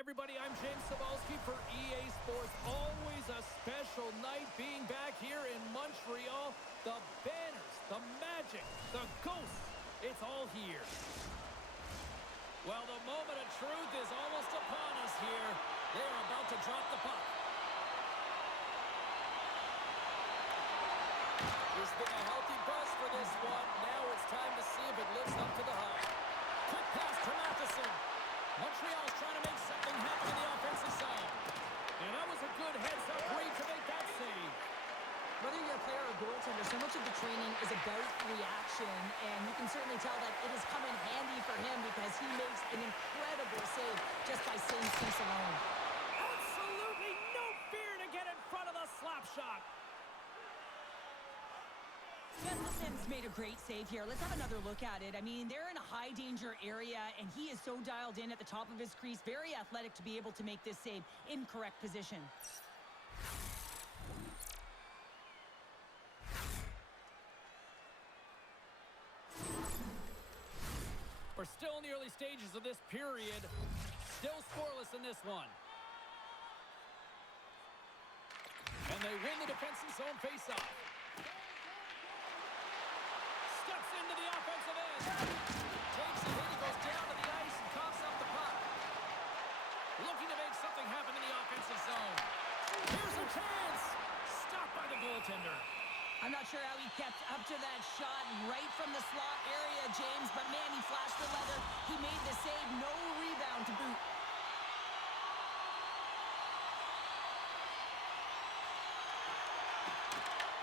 everybody, I'm James Cebulski for EA Sports. Always a special night being back here in Montreal. The banners, the magic, the ghosts, it's all here. Well, the moment of truth is almost upon us here. They're about to drop the puck. There's been a healthy buzz for this one. Now it's time to see if it lives up to the hype. Quick pass to Matheson. Montreal's trying to make something happen in the offensive zone. And that was a good heads-up read to make that save. Whether you're a player or a goaltender, so much of the training is about reaction, and you can certainly tell that it has come in handy for him because he makes an incredible save just by same piece alone. Absolutely no fear to get in front of the slap shot. Gustafson's made a great save here. Let's have another look at it. I mean, they're in a high-danger area, and he is so dialed in at the top of his crease. Very athletic to be able to make this save in correct position. We're still in the early stages of this period. Still scoreless in this one. And they win the defensive zone faceoff. Steps into the offensive end. Takes a hit. He goes down to the ice and coughs up the puck. Looking to make something happen in the offensive zone. Here's a chance. Stopped by the goaltender. I'm not sure how he kept up to that shot right from the slot area, James, but man, he flashed the leather. He made the save, no rebound to boot.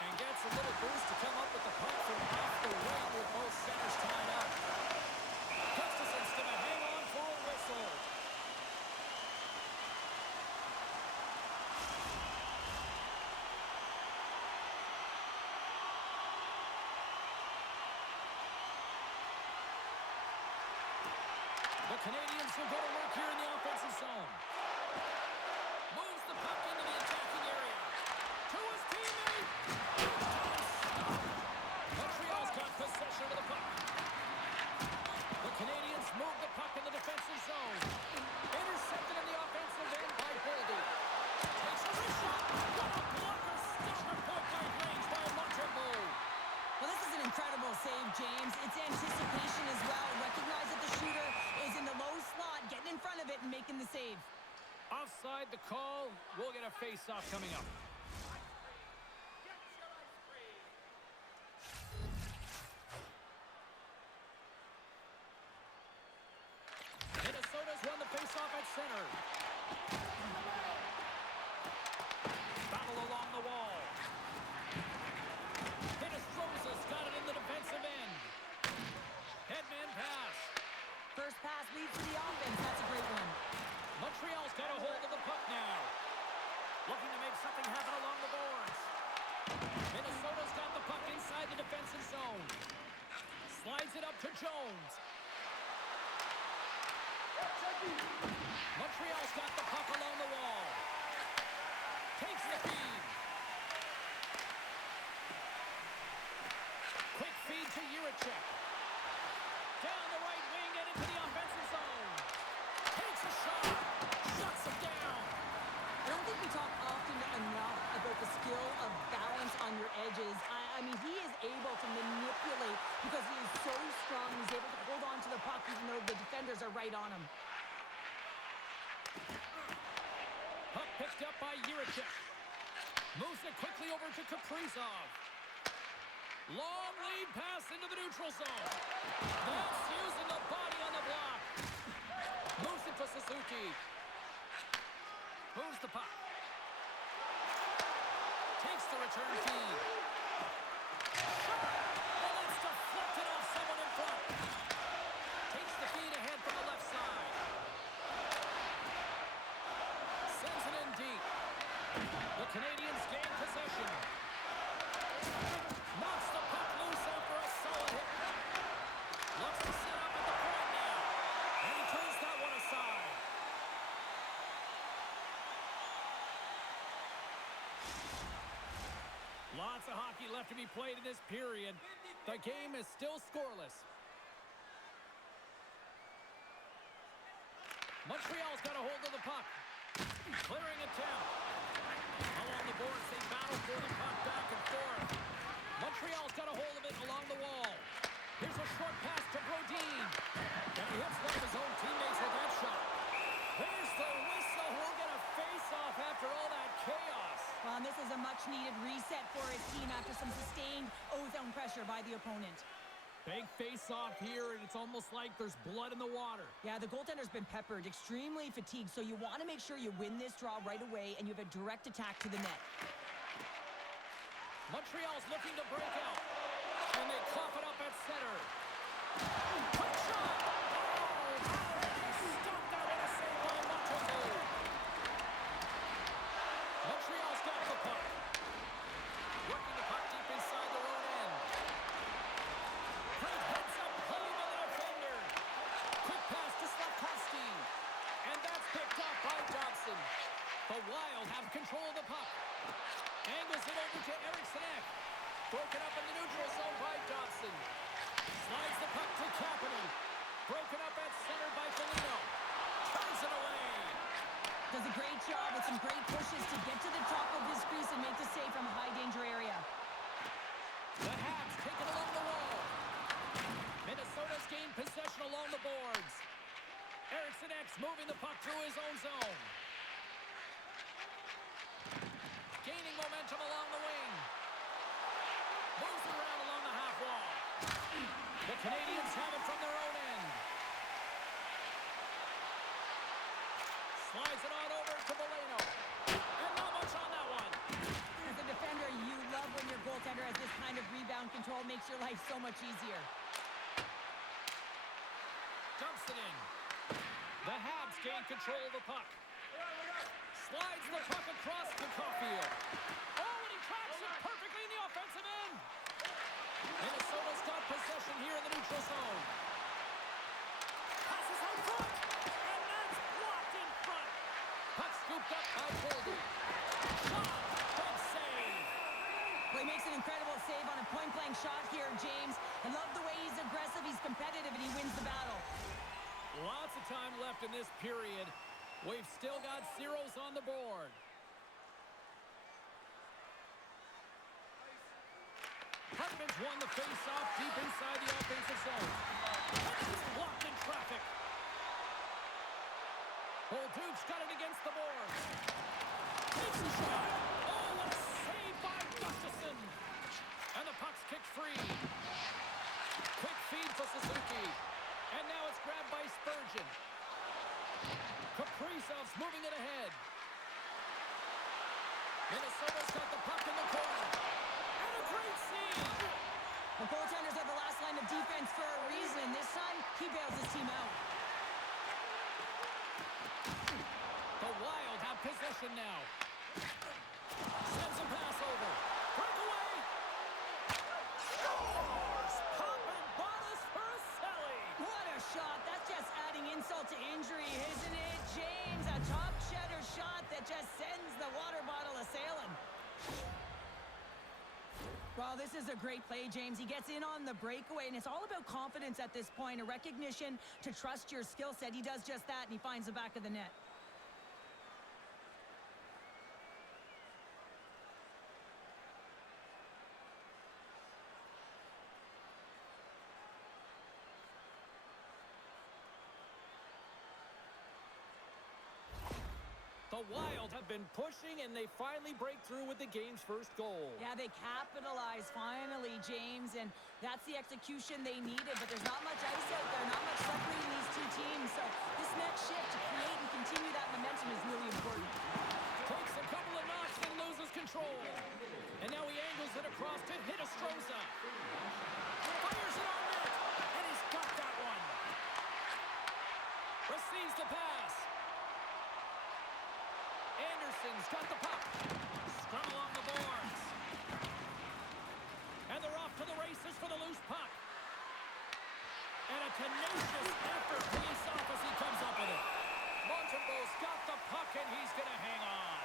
And gets a little boost to come up with the puck from off the wing with both centers tied up. Gustafson's going to hang on for a whistle. The Canadiens will go to work here in the offensive zone. Moves the puck into the attacking area. To his teammate. Montreal's got possession of the puck. The Canadiens move the puck in the defensive zone. Intercepted in the offensive end by Boldy. Takes a wrist shot. What a blocker. Sticker point blank range by Montreal. Well, this is an incredible save, James. It's anticipation as well. Recognize that the shooter is in the low slot, getting in front of it and making the save. Offside the call. We'll get a face-off coming up. Minnesota's won the face-off at center. Battle along the wall. Minnesota's got it in the defensive end. Headman pass. First pass leads to the offense. That's a great one. Montreal's got a hold of the puck now. Looking to make something happen along the boards. Minnesota's got the puck inside the defensive zone. Slides it up to Jones. Montreal's got the puck along the wall. Takes the feed. Quick feed to Juracek. Down the right wing and into the offensive zone. Takes a shot. Shuts him down. I don't think we talk often enough about the skill of balance on your edges. I mean, he is able to manipulate because he is so strong. He's able to hold on to the puck even though the defenders are right on him. Puck picked up by Juracek. Moves it quickly over to Kaprizov. Long lead pass into the neutral zone. That's using the body on the block. Moves it to Suzuki. Moves the puck. Takes the return feed. And it's deflected off someone in front. Takes the feed ahead from the left side. Sends it in deep. The Canadiens gain possession. Knocks the puck loose after a solid hit. Looks to set up at the point now. And he turns that one aside. Lots of hockey left to be played in this period. The game is still scoreless. Montreal's got a hold of the puck. Clearing attempt. Along the boards, they battle for the puck back and forth. Montreal's got a hold of it along the wall. Here's a short pass to Brodin. And he hits one of his own teammates with that shot. There's the whistle. He'll get a face-off after all that chaos. Well, this is a much-needed reset for his team after some sustained O-zone pressure by the opponent. Big face-off here, and it's almost like there's blood in the water. Yeah, the goaltender's been peppered, extremely fatigued, so you want to make sure you win this draw right away, and you have a direct attack to the net. Montreal's looking to break out, and they cough it up at center. Quick shot! Oh, he stopped that with a save by Montreal. Montreal's got the puck. Working the puck deep inside their own end. Great heads-up play by the defender. Quick pass to Slafkovsky. And that's picked up by Dobson. The Wild have control of the puck. Angles it over to Eriksson. Broken up in the neutral zone by Dobson. Slides the puck to Kapanen. Broken up at center by Foligno. Turns it away. Does a great job with some great pushes to get to the top of his crease and make the save from a high-danger area. The Habs take it along the wall. Minnesota's gained possession along the boards. Eriksson moving the puck through his own zone. Gaining momentum along the wing. Moves it around along the half wall. The Canadiens have it from their own end. Slides it on over to Foligno. And not much on that one. As a defender, you love when your goaltender has this kind of rebound control. Makes your life so much easier. Dumps it in. The Habs gain control of the puck. Slides the puck across to Caulfield. Oh, and he tracks it perfectly in the offensive end. Minnesota's got possession here in the neutral zone. Passes out front. And that's blocked in front. Puck scooped up by Boldy. Shot. Big save. Well, he makes an incredible save on a point-blank shot here, James. I love the way he's aggressive, he's competitive, and he wins the battle. Lots of time left in this period. We've still got zeros on the board. Hartman's won the face-off deep inside the offensive zone. He's blocked in traffic. Bolduc's got it against the boards. Takes a shot. Oh, what a save by Gustafsson. And the puck's kicked free. Quick feed for Suzuki. And now it's grabbed by Spurgeon. Kaprizov's moving it ahead. Minnesota's got the puck in the corner. And a great save. The goaltenders are the last line of defense for a reason. This time, he bails his team out. The Wild have possession now. Sends a pass over. Breakaway. Scores! Pop and bonus for Selly. What a shot. That's just adding insult to injury, isn't it, James? A top cheddar shot that just sends the water bottle a-sailing. Well, this is a great play, James. He gets in on the breakaway, and it's all about confidence at this point, a recognition to trust your skill set. He does just that, and he finds the back of the net. The Wild have been pushing, and they finally break through with the game's first goal. Yeah, they capitalize finally, James, and that's the execution they needed, but there's not much ice out there, not much separating these two teams, so this next shift to create and continue that momentum is really important. Takes a couple of knocks and loses control. And now he angles it across to Hinostroza. Fires it on net, and he's got that one. Receives the pass. Anderson's got the puck. Scrum along the boards. And they're off to the races for the loose puck. And a tenacious effort pays off as he comes up with it. Montembeau's got the puck, and he's going to hang on.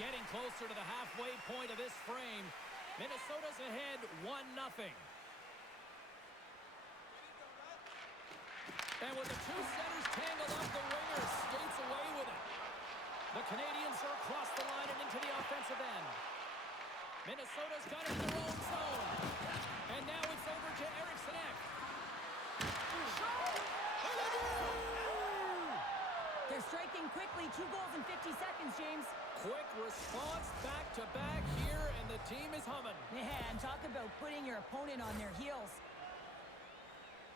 Getting closer to the halfway point of this frame. Minnesota's ahead 1-0. And with the two centers tangled up, the winger skates away with it. The Canadiens are across the line and into the offensive end. Minnesota's got it in their own zone. And now it's over to Eriksson. They're striking quickly. 2 goals in 50 seconds, James. Quick response back-to-back here, and the team is humming. Man, talk about putting your opponent on their heels.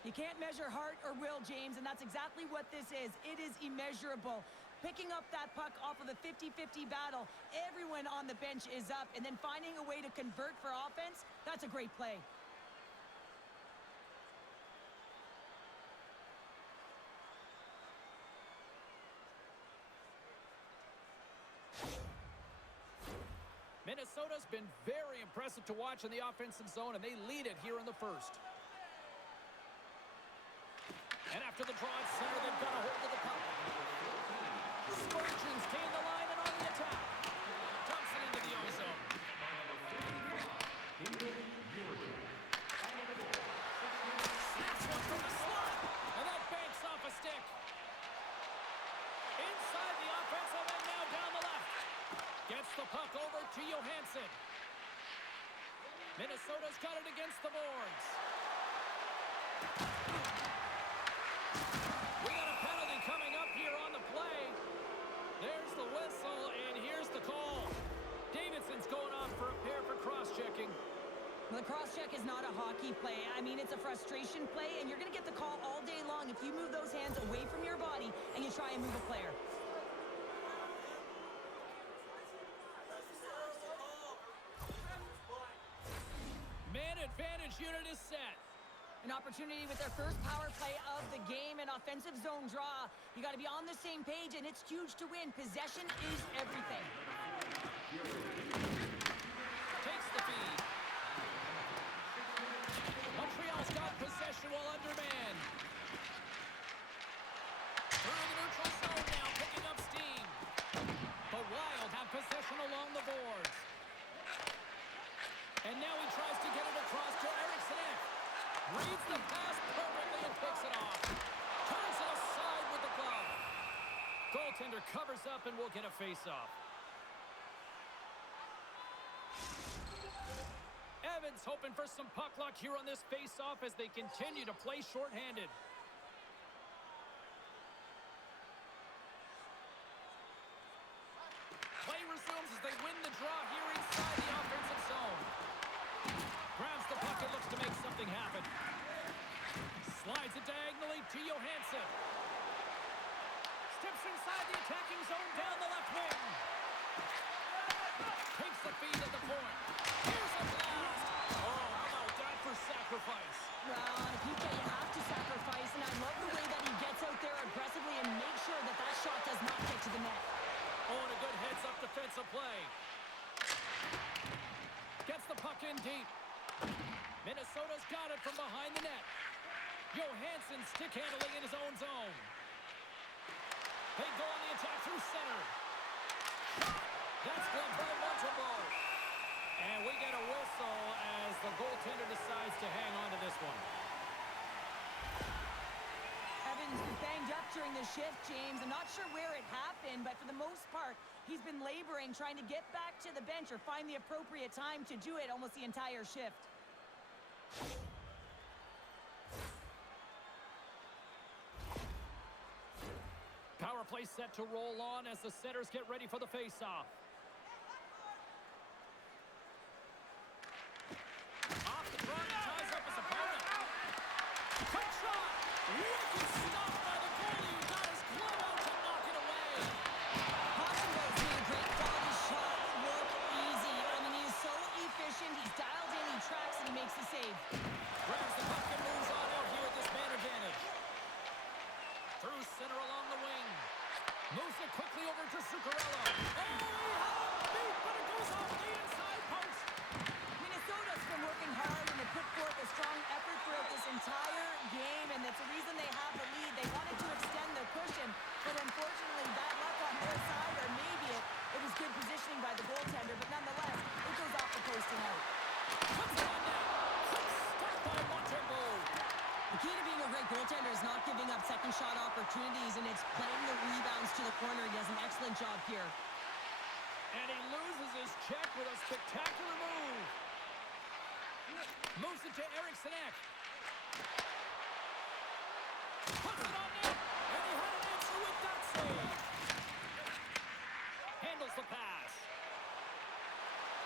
You can't measure heart or will, James, and that's exactly what this is. It is immeasurable. Picking up that puck off of a 50-50 battle, everyone on the bench is up, and then finding a way to convert for offense, that's a great play. Minnesota's been very impressive to watch in the offensive zone, and they lead it here in the first. And after the draw at center, they've got a hold of the puck. Spurgeon's gained the line and on the attack. Dumps it into the ozone. Snaps one from the slot, and that banks off a stick. Inside the offensive end, now down the left. Gets the puck over to Johansson. Minnesota's got it against the boards. We got a penalty coming up here on the play. There's the whistle, and here's the call. Davidson's going on for a pair for cross-checking. Well, the cross-check is not a hockey play. I mean, it's a frustration play, and you're going to get the call all day long if you move those hands away from your body and you try and move a player. Man advantage unit is set. An opportunity with their first power play of the game, an offensive zone draw. You got to be on the same page, and it's huge to win. Possession is everything. Takes the feed. Montreal's got possession while undermanned. Through the neutral zone now, picking up steam. The Wild have possession along the boards. And now he tries to get it across to Eriksson. Reads the pass perfectly and picks it off. Turns it aside with the glove. Goaltender covers up and will get a face-off. Evans hoping for some puck luck here on this face-off as they continue to play shorthanded. Play resumes as they win the draw here inside the offensive zone. Grabs the puck and looks to make something happen. Slides it diagonally to Johansson. Steps inside the attacking zone down the left wing. Takes the feed at the point. Here's a blast. Oh, how about that for sacrifice? Well, on a PK, you have to sacrifice, and I love the way that he gets out there aggressively and makes sure that that shot does not get to the net. Oh, and a good heads-up defensive play. Gets the puck in deep. Minnesota's got it from behind the net. Johansson stick handling in his own zone. They go on the attack through center. That's gloved by Montreal. And we get a whistle as the goaltender decides to hang on to this one. Evans was banged up during the shift, James. I'm not sure where it happened, but for the most part, he's been laboring, trying to get back to the bench or find the appropriate time to do it almost the entire shift. Power play set to roll on as the setters get ready for the face-off. Off the front, ties up his opponent. Quick shot! Wicked stop by the goalie who got his glove out to knock it away. Hossenberg's made a great quality shot look easy. I mean, he is so efficient. He's dialed in, he tracks, and he makes the save. Grabs the puck and moves on out here with this man advantage. Through center along the wing. Moves it quickly over to Zuccarello. Oh, he Spectacular move. Moves it to Eriksson Ek. Puts it on net. And he had an answer with that save. Handles the pass.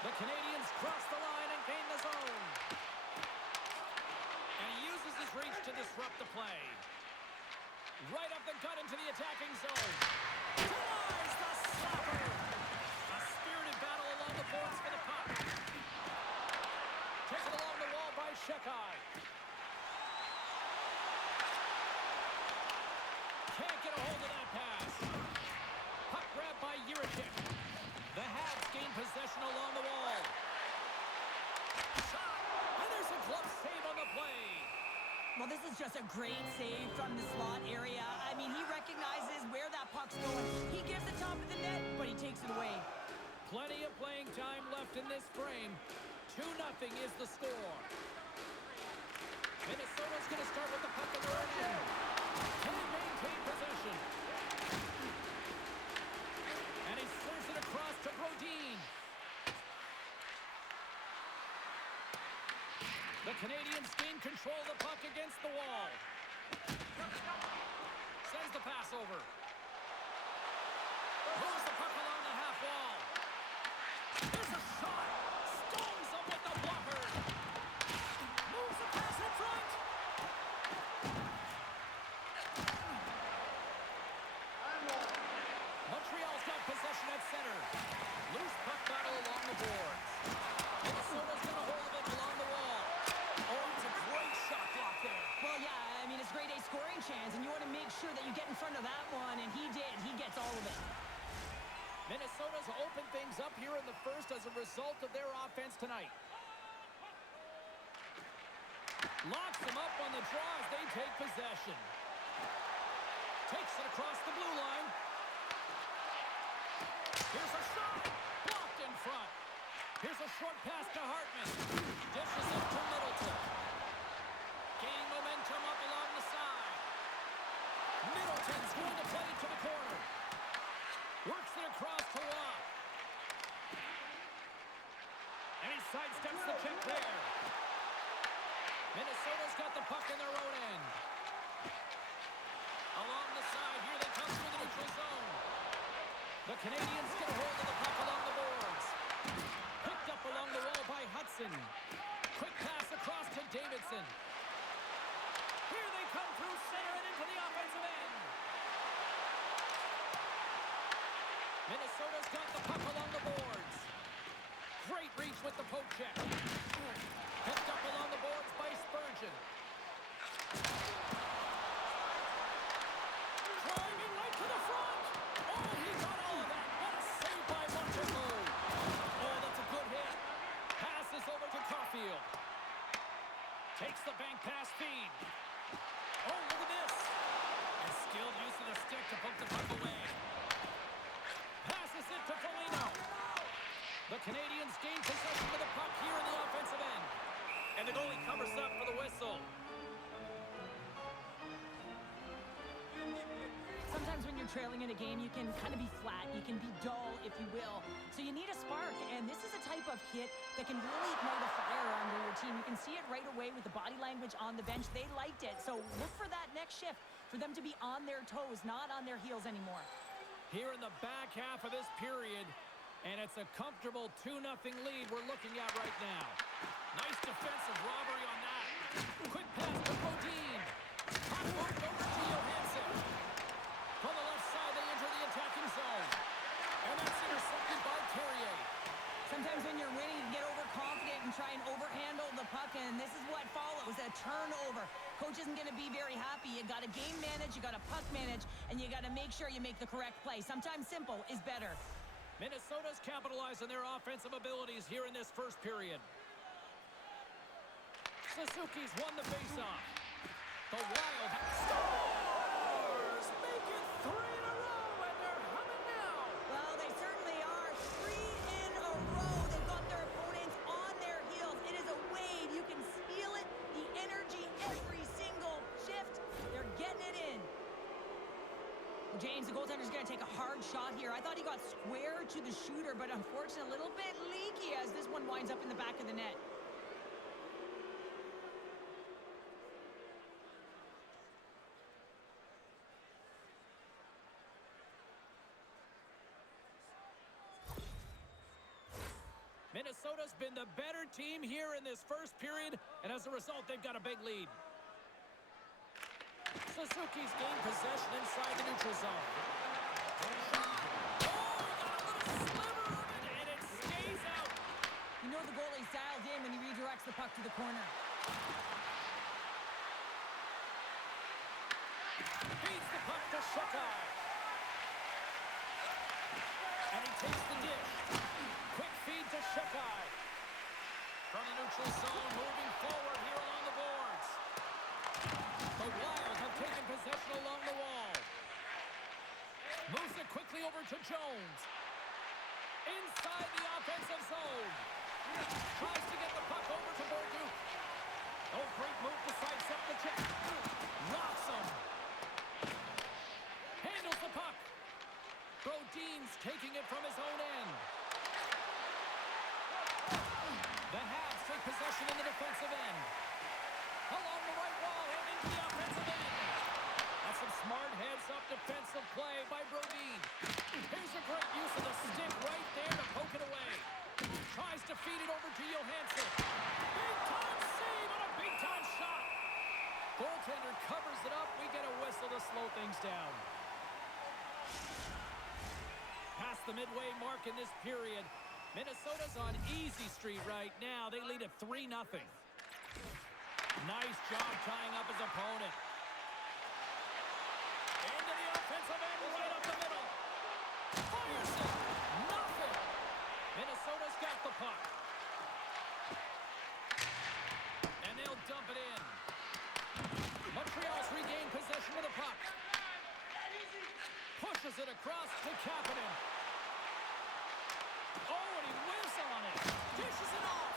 The Canadiens cross the line and gain the zone. And he uses his reach to disrupt the play. Right up the gut into the attacking zone. Denies the slapper. A spirited battle along the boards for the puck. Taken along the wall by Shekai. Can't get a hold of that pass. Puck grab by Jiricek. The Habs gain possession along the wall. Shot! And there's a glove save on the play. Well, this is just a great save from the slot area. I mean, he recognizes where that puck's going. He gives the top of the net, but he takes it away. Plenty of playing time left in this frame. 2-0 is the score. Minnesota's going to start with the puck in their own end. Can he maintain possession? And he serves it across to Brodin. The Canadiens gain control of the puck against the wall. Sends the pass over. Moves the puck along the half wall. There's a shot. Stones him with the blocker. Moves the pass in front. Montreal's got possession at center. Loose puck battle along the boards. Minnesota's got a hold of it along the wall. Oh, it's a great shot block there. Well, yeah, I mean, it's grade A scoring chance, and you want to make sure that you get in front of that one, and he did. He gets all of it. Minnesota's opened things up here in the first as a result of their offense tonight. Locks them up on the draw as they take possession. Takes it across the blue line. Here's a shot. Blocked in front. Here's a short pass to Hartman. Dishes it to Middleton. Gaining momentum up along the side. Middleton's going to play to the corner. Works it across to Watt. And he sidesteps the check there. Minnesota's got the puck in their own end. Along the side, here they come through the neutral zone. The Canadiens get a hold of the puck along the boards. Picked up along the wall by Hudson. Quick pass across to Davidson. Here they come through center and into the offensive end. Minnesota's got the puck along the boards. Great reach with the poke check. Picked up along the boards by Spurgeon. Driving right to the front. Oh, he got all of that. What a save by Montreal. Oh, that's a good hit. Passes over to Caulfield. Takes the bank pass feed. Oh, look at this. A skilled use of the stick to poke the puck away. Passes it to Foligno. The Canadiens gain possession of the puck here in the offensive end. And the goalie covers up for the whistle. Sometimes when you're trailing in a game, you can kind of be flat. You can be dull, if you will. So you need a spark, and this is a type of hit that can really ignite a fire under your team. You can see it right away with the body language on the bench. They liked it. So look for that next shift, for them to be on their toes, not on their heels anymore. Here in the back half of this period, and it's a comfortable 2-0 lead we're looking at right now. Nice defensive robbery on that. Quick pass to Brodin. Puck moved over to Johansson. From the left side, they enter the attacking zone. And that's intercepted by Carrier. Sometimes when you're winning, you get overconfident and try and overhandle the puck, and this is what follows, a turnover. Coach isn't going to be very happy. You got to game manage, you got to puck manage, and you got to make sure you make the correct play. Sometimes simple is better. Minnesota's capitalized on their offensive abilities here in this first period. Suzuki's won the faceoff. The Wild scores! Make it 3 in a row, and they're humming now. Well, they certainly are. 3 in a row. They've got their opponents on their heels. It is a wave. You can feel it, the energy every single shift. They're getting it in. Well, James, the goaltender's going to take a hard shot here. I thought he got square to the shooter, but unfortunately a little bit leaky as this one winds up in the back of the net. Minnesota's been the better team here in this first period, and as a result, they've got a big lead. Suzuki's gained possession inside the neutral zone. Oh, got a little sliver of it, and it stays out. You know the goalie's dialed in when he redirects the puck to the corner. Feeds the puck to Shekai. And he takes the dish. Quick feed to Shekai. From the neutral zone, moving forward here along the boards. The Wild have taken possession along the wall. Moves it quickly over to Jones. Inside the offensive zone. Tries to get the puck over to Bordeaux. Oh, great move to sidestep the check. Rocks him. Handles the puck. Brodin's taking it from his own end. The Habs take possession in the defensive end. Along the right wall and into the offensive end. That's some smart heads-up defensive play by Brodin. Here's a great use of the stick right there to poke it away. Tries to feed it over to Johansson. Big-time save on a big-time shot. Goaltender covers it up. We get a whistle to slow things down. Past the midway mark in this period. Minnesota's on easy street right now. They lead at 3-0. Nice job tying up his opponent. Into the offensive end, right up the middle. Fires it. Nothing. Minnesota's got the puck. And they'll dump it in. Montreal's regained possession of the puck. Pushes it across to Kapanen. Oh, and he whiffs on it. Dishes it off.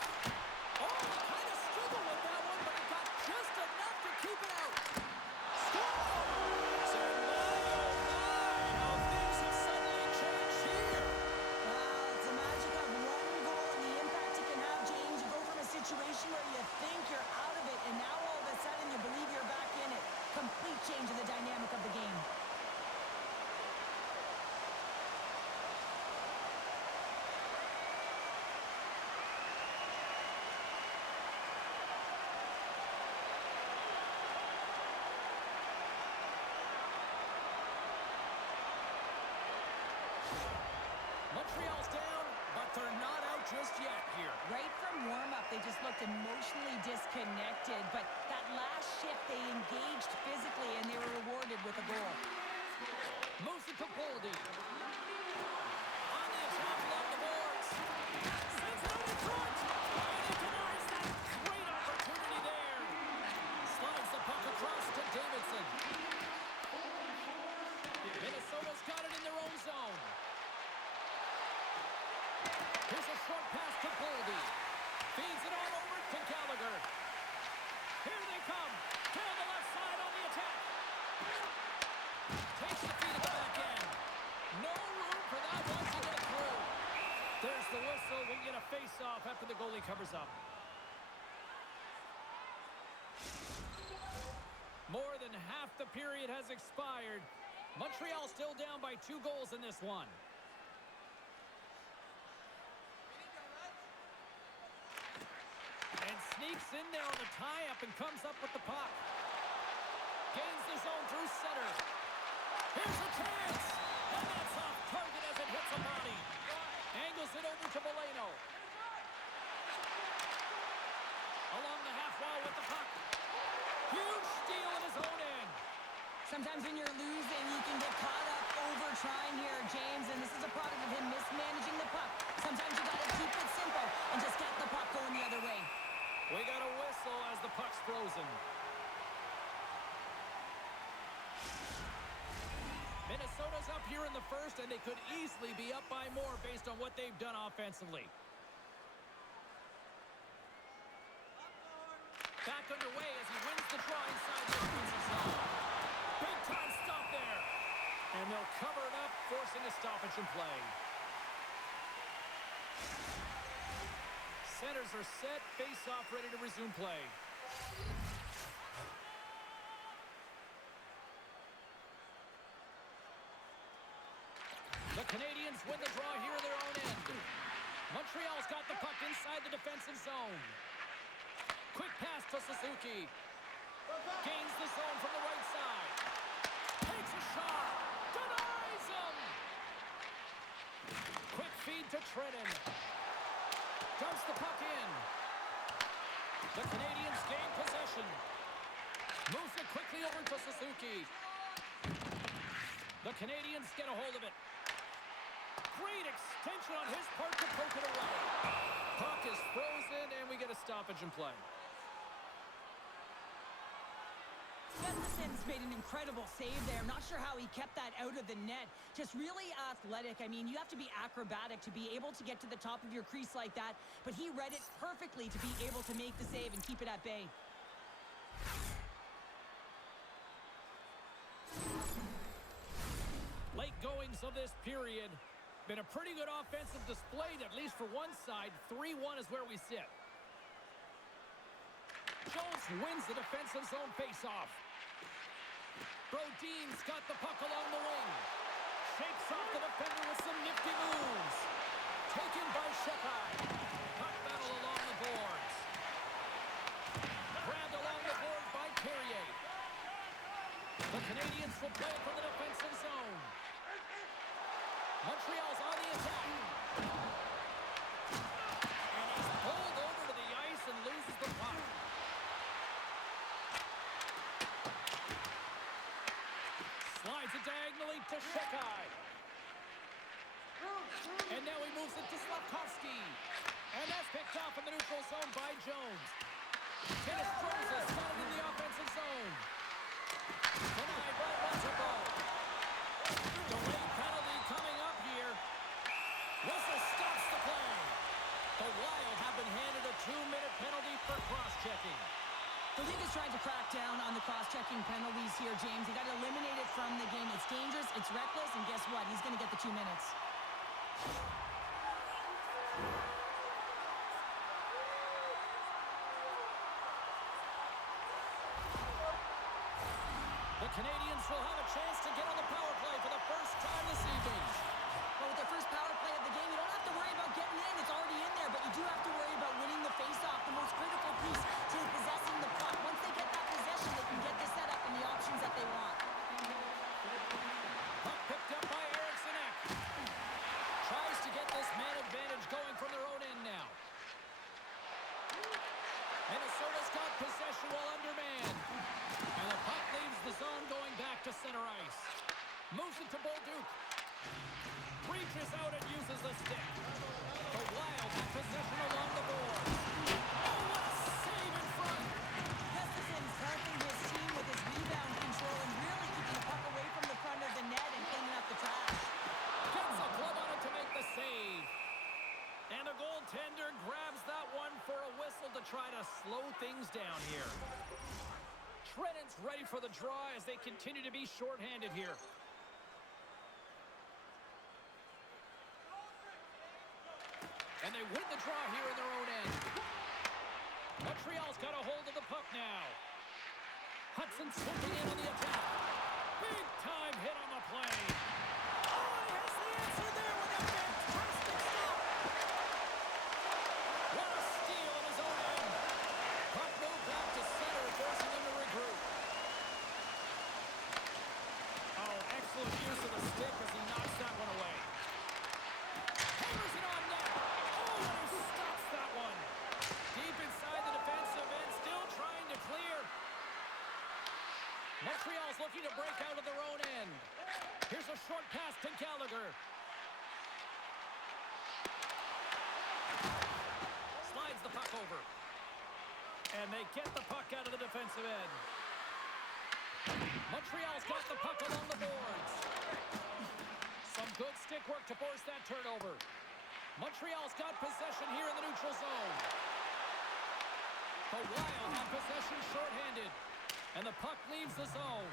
Oh, he kind of struggled with that one, but he got just enough to keep it out. Scores! And how things have suddenly changed here. Wow, it's the magic of one goal and the impact it can have, James. You go from a situation where you think you're out of it, and now all of a sudden you believe you're back in it. Complete change of the dynamic of the game. Montreal's down, but they're not out just yet here. Right from warm-up, they just looked emotionally disconnected, but that last shift, they engaged physically, and they were rewarded with a goal. Moves it to Boldy. On the attack along the boards. Sends it over front. And he denies that great opportunity there. Slides the puck across to Davidson. Minnesota's got it in their own zone. Here's a short pass to Boldy. Feeds it all over to Gallagher. Here they come. Down the left side on the attack. Takes the feed at the back end. No room for that one to get through. There's the whistle. We'll get a face-off after the goalie covers up. More than half the period has expired. Montreal still down by 2 goals in this one. And sneaks in there on the tie-up and comes up with the puck. Gains the zone through center. Here's a chance. And that's off target as it hits a body. Angles it over to Valeno. Along the half wall with the puck. Huge steal in his own end. Sometimes when you're losing, you can get caught up over trying here, James, and this is a product of him mismanaging the puck. Sometimes you got to keep it simple and just get the puck going the other way. We got a whistle as the puck's frozen. Minnesota's up here in the first, and they could easily be up by more based on what they've done offensively. Back underway as he wins the draw inside the offensive zone. Big time stop there. And they'll cover it up, forcing a stoppage in play. runners are set, face-off ready to resume play. The Canadiens win the draw here in their own end. Montreal's got the puck inside the defensive zone. Quick pass to Suzuki. Gains the zone from the right side. Takes a shot. Denies him. Quick feed to Trenton. Dumps the puck in. The Canadiens gain possession. Moves it quickly over to Suzuki. The Canadiens get a hold of it. Great extension on his part to poke it away. Puck is frozen, and we get a stoppage in play. Gustafson's made an incredible save there. I'm not sure how he kept that out of the net. Just really athletic. I mean, you have to be acrobatic to be able to get to the top of your crease like that, but he read it perfectly to be able to make the save and keep it at bay. Late goings of this period. Been a pretty good offensive display, at least for one side. 3-1 is where we sit. Jones wins the defensive zone faceoff. Brodin's got the puck along the wing. Shakes off the defender with some nifty moves. Taken by Shekai. Puck battle along the boards. Grabbed along the board by Carrier. The Canadiens will play it from the defensive zone. Montreal's on the attack. And he's pulled over to the ice and loses the puck. Slides it diagonally to Shekai. And now he moves it to Slavkovsky. And that's picked off in the neutral zone by Jones. Hinostroza's got it in the offensive zone. Denied by Montembeault. Delayed penalty coming up here. Whistle stops the play. The Wild have been handed a 2-minute penalty for cross-checking. The league is trying to crack down on the cross-checking penalties here, James. They got to eliminate it from the game. It's dangerous, it's reckless, and guess what? He's going to get the 2 minutes. The Canadiens will have a chance to get on the power play for the first time this evening. But with their first power play of the game, you don't have to worry about getting in. It's already in there, but you do have to worry about winning the face-off, the most critical piece to possessing the puck. Once they get that possession, they can get the setup and the options that they want. Puck picked up by Eriksson Ek. Tries to get this man advantage going from their own end now. Minnesota's got possession while undermanned. And the puck leaves the zone going back to center ice. Moves it to Bolduc. Reaches out and uses the stick. The Wild have possession along the board. Oh, what a save in front! Gustafson's helping his team with his rebound control and really keeping the puck away from the front of the net and cleaning up the trash. Gets a glove on it to make the save. And the goaltender grabs that one for a whistle to try to slow things down here. Trenton's ready for the draw as they continue to be shorthanded here. And they win the draw here in their own end. Montreal's got a hold of the puck now. Hudson swooping in on the attack. Big time hit on the play. Oh, he has the answer there with a fantastic stop. What a steal in his own end. Puck moved back to center, forcing him to regroup. Oh, excellent use of the stick as he knocks that one away. Hammers it on net. Oh, and he stops that one. Deep inside the defensive end, still trying to clear. Montreal's looking to break out of their own end. Here's a short pass to Gallagher. Slides the puck over. And they get the puck out of the defensive end. Montreal's got the puck along the boards. Some good stick work to force that turnover. Montreal's got possession here in the neutral zone. The Wild have possession shorthanded. And the puck leaves the zone.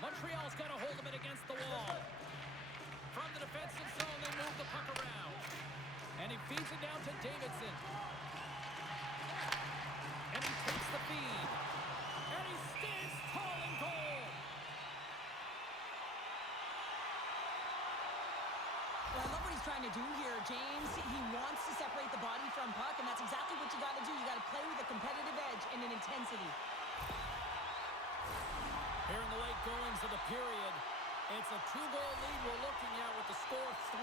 Montreal's got a hold of it against the wall. From the defensive zone, they move the puck around. And he feeds it down to Davidson. And he takes the feed. And he stands tall in goal. Well, I love what he's trying to do here, James. He wants to separate the body from puck, and that's exactly what you got to do. You got to play with a competitive edge and an intensity. Here in the late goings of the period, it's a 2-goal lead we're looking at with the score 3-1.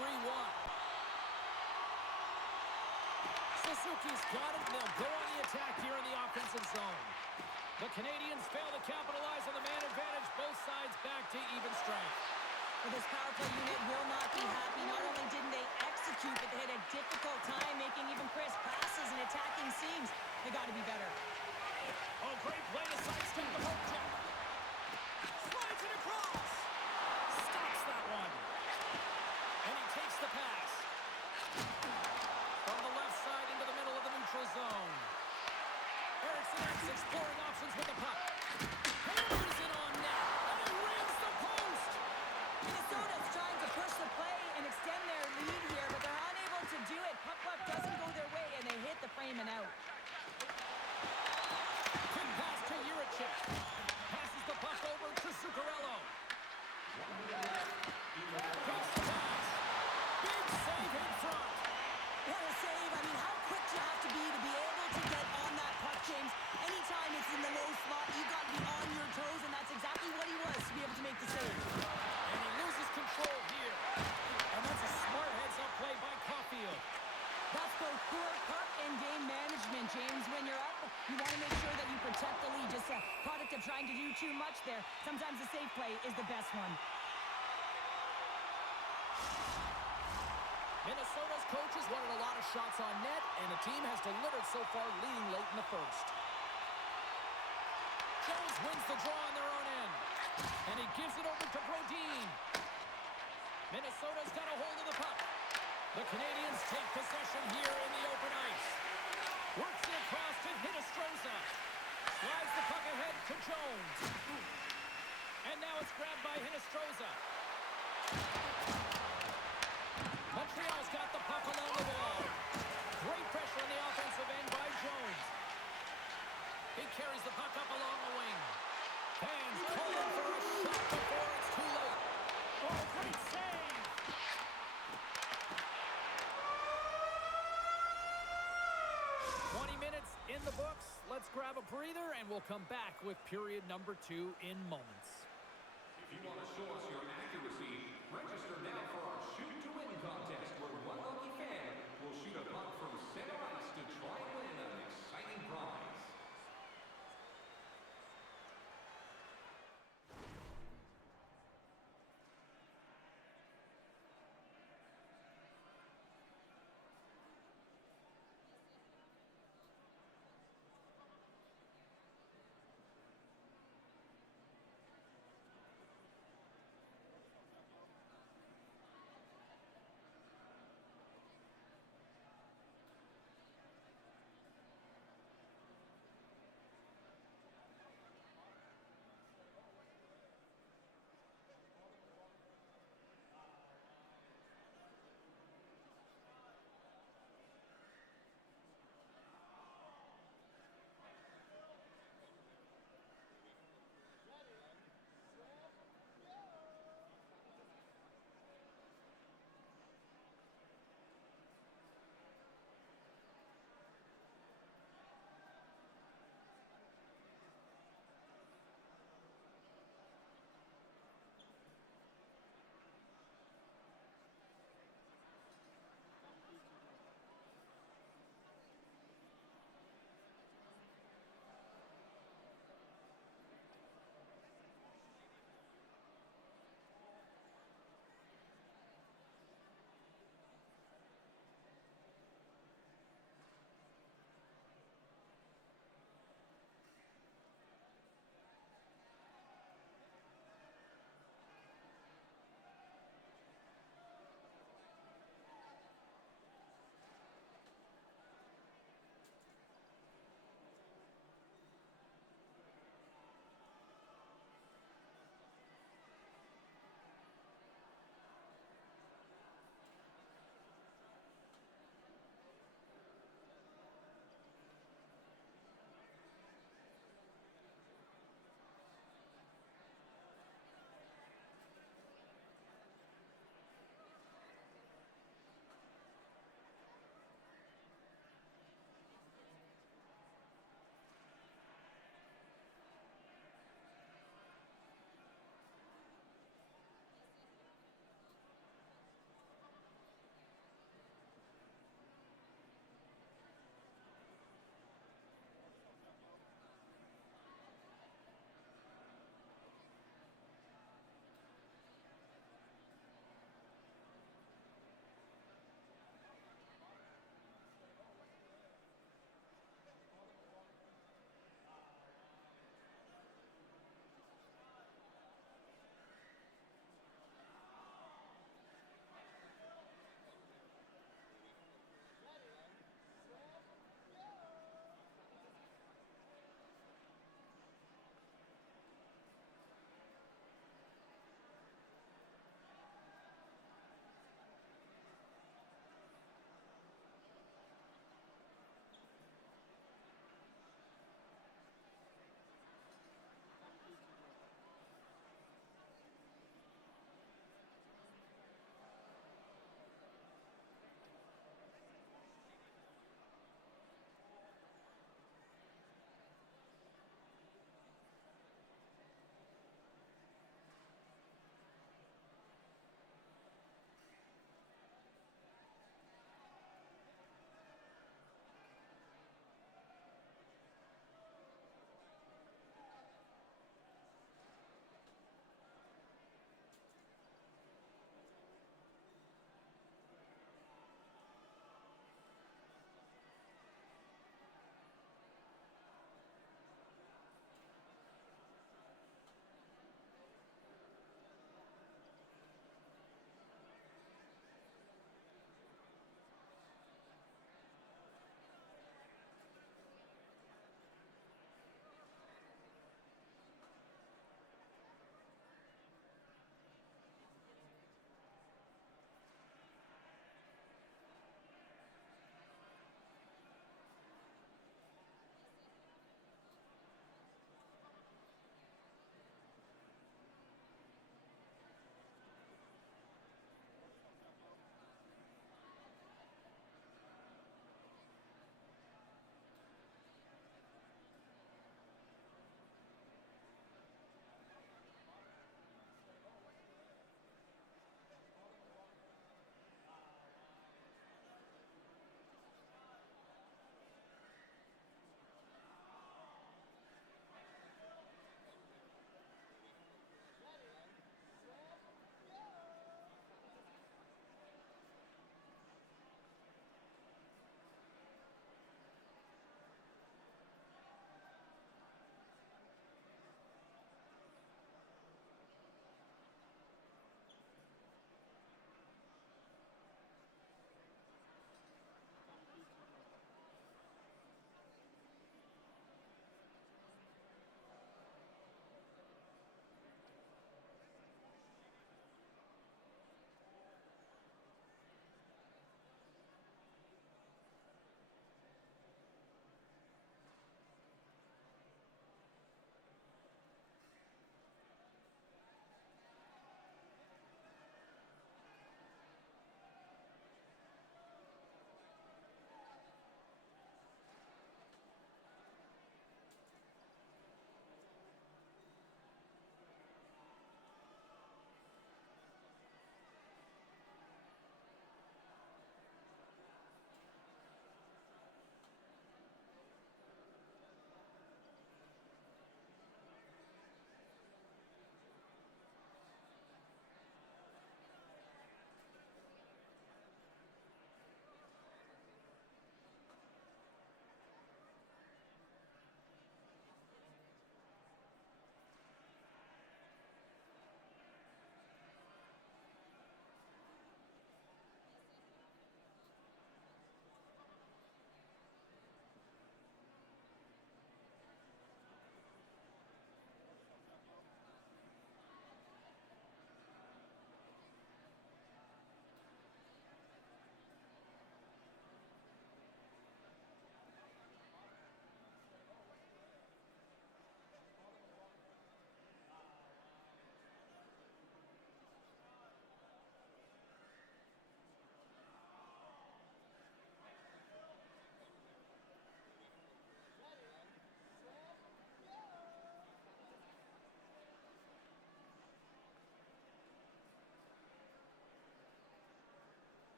Suzuki's got it, and they'll go on the attack here in the offensive zone. The Canadiens fail to capitalize on the man advantage. Both sides back to even strength. Well, this power play unit will not be happy. Not only didn't they execute, but they had a difficult time making even crisp passes and attacking seams. They got to be better. Oh, great play to sidestep the hook check. Slides it across. Stops that one. And he takes the pass. From the left side into the middle of the neutral zone. Eriksson is exploring options with the puck. Hammers it on net. And he rings the post. Minnesota's trying to push the play and extend their lead here, but they're unable to do it. Puck doesn't go their way, and they hit the frame and out. Quick pass to Juracek. Passes the puck over to Zuccarello. Takes the pass. Big save in front. What a save. I mean, how quick do you have to be able to get on that puck, James? Anytime it's in the low slot, you got to be on your toes, and that's exactly what he was to be able to make the save. And he loses control here. And that's a smart heads-up play by Caulfield. That's both poor puck and game management, James. When you're up, you want to make sure that you protect the lead. Just a product of trying to do too much there. Sometimes the safe play is the best one. Minnesota's coaches wanted a lot of shots on net, and the team has delivered so far, leading late in the first. Jones wins the draw on their own end. And he gives it over to Brodin. Minnesota's got a hold of the puck. The Canadiens take possession here in the open ice. Works it across to Hinostroza. Slides the puck ahead to Jones. And now it's grabbed by Hinostroza. Montreal's got the puck along the wall. Great pressure on the offensive end by Jones. He carries the puck up along the wing. Fans calling for a shot before it's too late. Oh, great save! In the books, let's grab a breather, and we'll come back with period number 2 in moments. If you want to show us your accuracy, register now for our Shoot to Win contest, where one lucky fan will shoot a puck from center ice to try and win an exciting prize.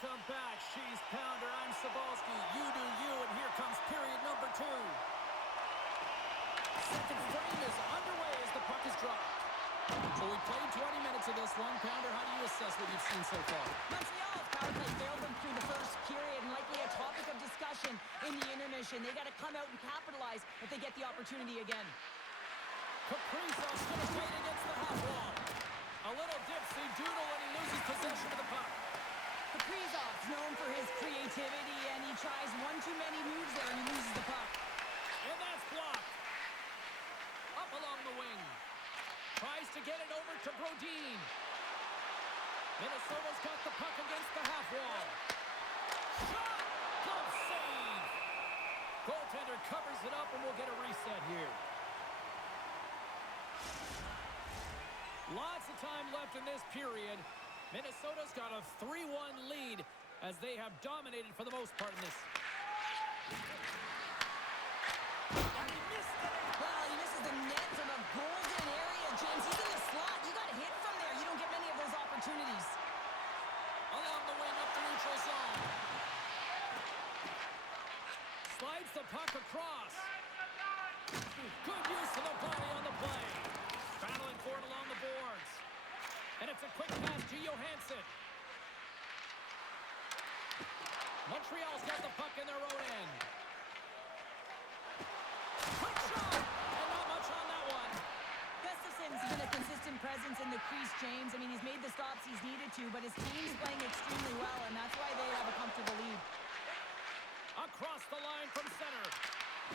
Welcome back, She's Pounder. I'm Cybulski. You do you, and here comes period number 2. Second frame is underway as the puck is dropped. So we played 20 minutes of this one. Pounder, how do you assess what you've seen so far? Montreal's power play failed them through the first period, and likely a topic of discussion in the intermission. They got to come out and capitalize if they get the opportunity again. Kaprizov's going to fight against the half wall. A little dipsy doodle when he loses possession of the puck. Kaprizov's known for his creativity, and he tries one too many moves there, and he loses the puck. And that's blocked. Up along the wing. Tries to get it over to Brodin. Minnesota's got the puck against the half wall. Shot! Glove save! Goaltender covers it up, and we'll get a reset here. Lots of time left in this period. Minnesota's got a 3-1 lead as they have dominated for the most part in this. And he missed it! Well, he misses the net from a golden area, James. He's in the slot. You got to hit from there. You don't get many of those opportunities. Along the wing up the neutral zone. Slides the puck across. Good use of the body on the play. Battling for it along the boards. And it's a quick pass to Johansson. Montreal's got the puck in their own end. Quick shot! And not much on that one. Gustafson's been a consistent presence in the crease, James. I mean, he's made the stops he's needed to, but his team's playing extremely well, and that's why they have a comfortable lead. Across the line from center.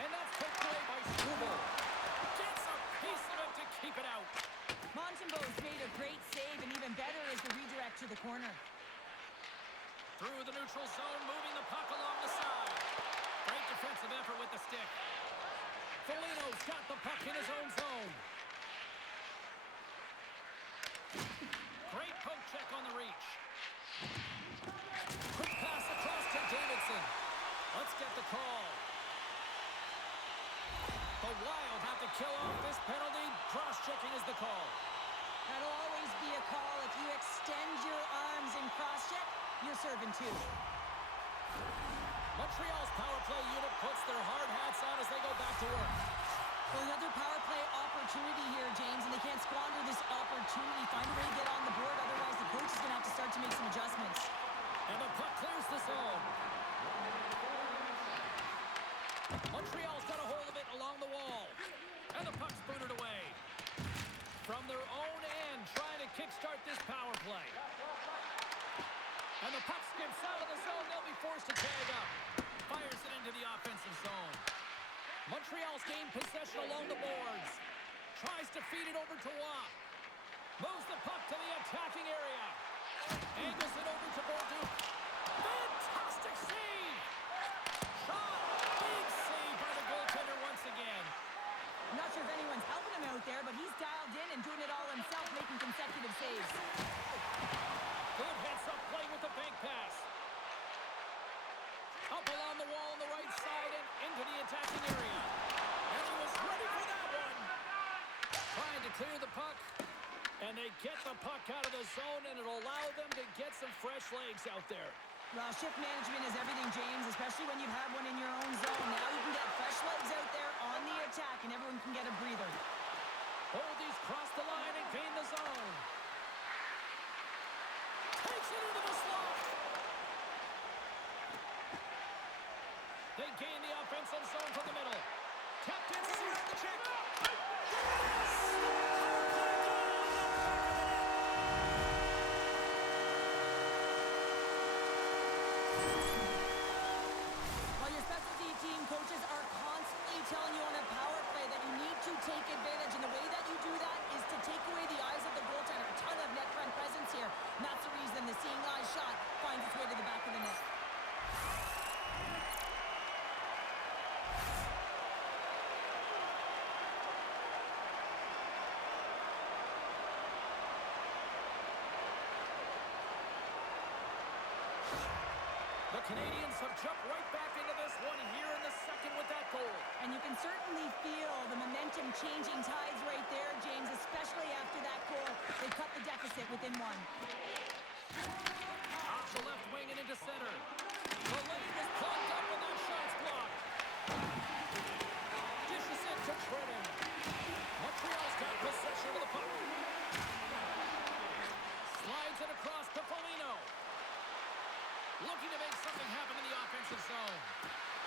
And that's taken away by Struble. Gets a piece of it to keep it out. Montembeau's made a great save, and even better is the redirect to the corner. Through the neutral zone, moving the puck along the side. Great defensive effort with the stick. Foligno's got the puck in his own zone. Great poke check on the reach. Quick pass across to Davidson. Let's get the call. The Wild have to kill off this penalty. Cross-checking is the call. That'll always be a call. If you extend your arms in cross-check, you're serving two. Montreal's power play unit puts their hard hats on as they go back to work. Well, another power play opportunity here, James, and they can't squander this opportunity. Find a way to get on the board, otherwise the coach is going to have to start to make some adjustments. And the puck clears the zone. Montreal's got a hold of it along the wall. And the puck's booted away. From their own end, trying to kickstart this power play. And the puck skips out of the zone. They'll be forced to tag up. Fires it into the offensive zone. Montreal's gained possession along the boards. Tries to feed it over to Watt. Moves the puck to the attacking area. Angles it over to Bordeaux. Fantastic save! Shot! Big save by the goaltender once again. I'm not sure if anyone's helping him out there, but he's dialed in and doing it all himself, making consecutive saves. Good heads-up play with the bank pass. Up along the wall on the right side and into the attacking area. And he was ready for that one. Trying to clear the puck. And they get the puck out of the zone, and it'll allow them to get some fresh legs out there. Well, shift management is everything, James, especially when you've had one in your own zone. Now you can get fresh legs out there on the attack, and everyone can get a breather. Oldies cross the line and gain the zone. Takes it into the slot. They gain the offensive zone from the middle. Tapped in, around the check. While your specialty team coaches are constantly telling you on a power play that you need to take advantage, and the way that you do that is to take away the eyes of the goaltender. A ton of net front presence here, and that's the reason the seeing eye shot finds its way to the back of the net. The Canadiens have jumped right back into this one here in the second with that goal. And you can certainly feel the momentum changing tides right there, James, especially after that goal. They cut the deficit within one. A To left wing and into center. The lane was plugged up and that shot's blocked. Dishes it to Trenton. Montreal's got possession of the puck. Slides it across to Foligno. Looking to make something happen in the offensive zone.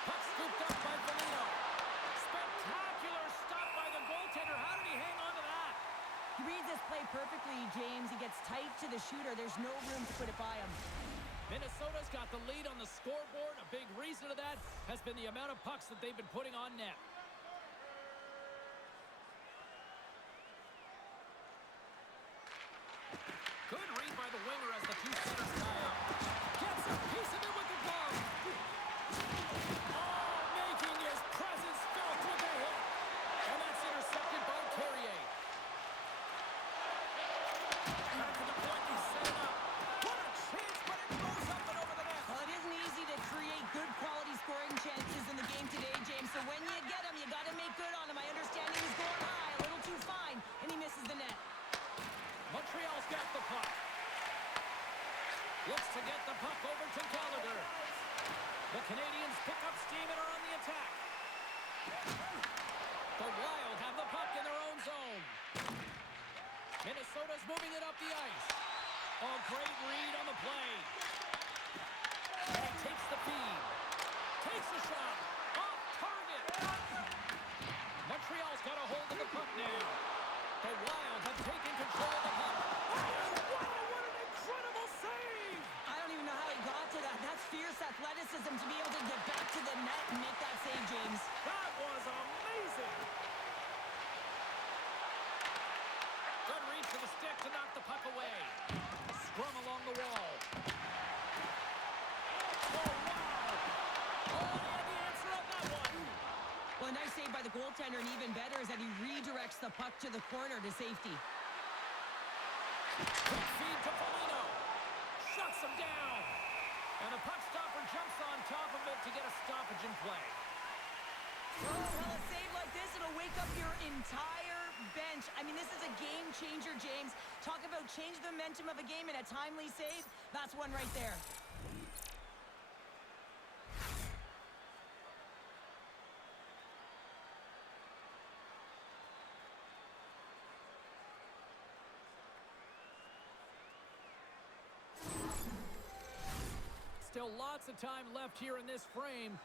Puck scooped up by Foligno. Spectacular stop by the goaltender. How did he hang on to that? He reads this play perfectly, James. He gets tight to the shooter. There's no room to put it by him. Minnesota's got the lead on the scoreboard. A big reason of that has been the amount of pucks that they've been putting on net. Good read by the winger as the two centers tie up. Gets a piece of it with the glove. Oh, making his presence felt with the hit. And that's intercepted by Carrier. Back to the point, he set it up. What a chance, but it goes up and over the net. Well, it isn't easy to create good quality scoring chances in the game today, James. So when you get them, you got to make good on them. I understand he was going high, a little too fine, and he misses the net. Montreal's got the puck. Looks to get the puck over to Gallagher. The Canadiens pick up steam and are on the attack. The Wild have the puck in their own zone. Minnesota's moving it up the ice. Oh, great read on the play. And he takes the feed. Takes the shot. Off target. Montreal's got a hold of the puck now. The Wild have taken control of the puck. Oh, wow, what an incredible save! I don't even know how he got to that. That's fierce athleticism to be able to get back to the net and make that save, James. That was amazing! Good read for the stick to knock the puck away. Scrum along the wall. Oh, wow! Oh, they had the answer on that one. Well, a nice save by the goaltender, and even better is that he redirects the puck to the corner to safety. Quick feed to Foligno. Shuts him down. And the puck stopper jumps on top of it to get a stoppage in play. Oh, well, a save like this, it'll wake up your entire bench. I mean, this is a game changer, James. Talk about change the momentum of a game in a timely save. That's one right there. Still lots of time left here in this frame.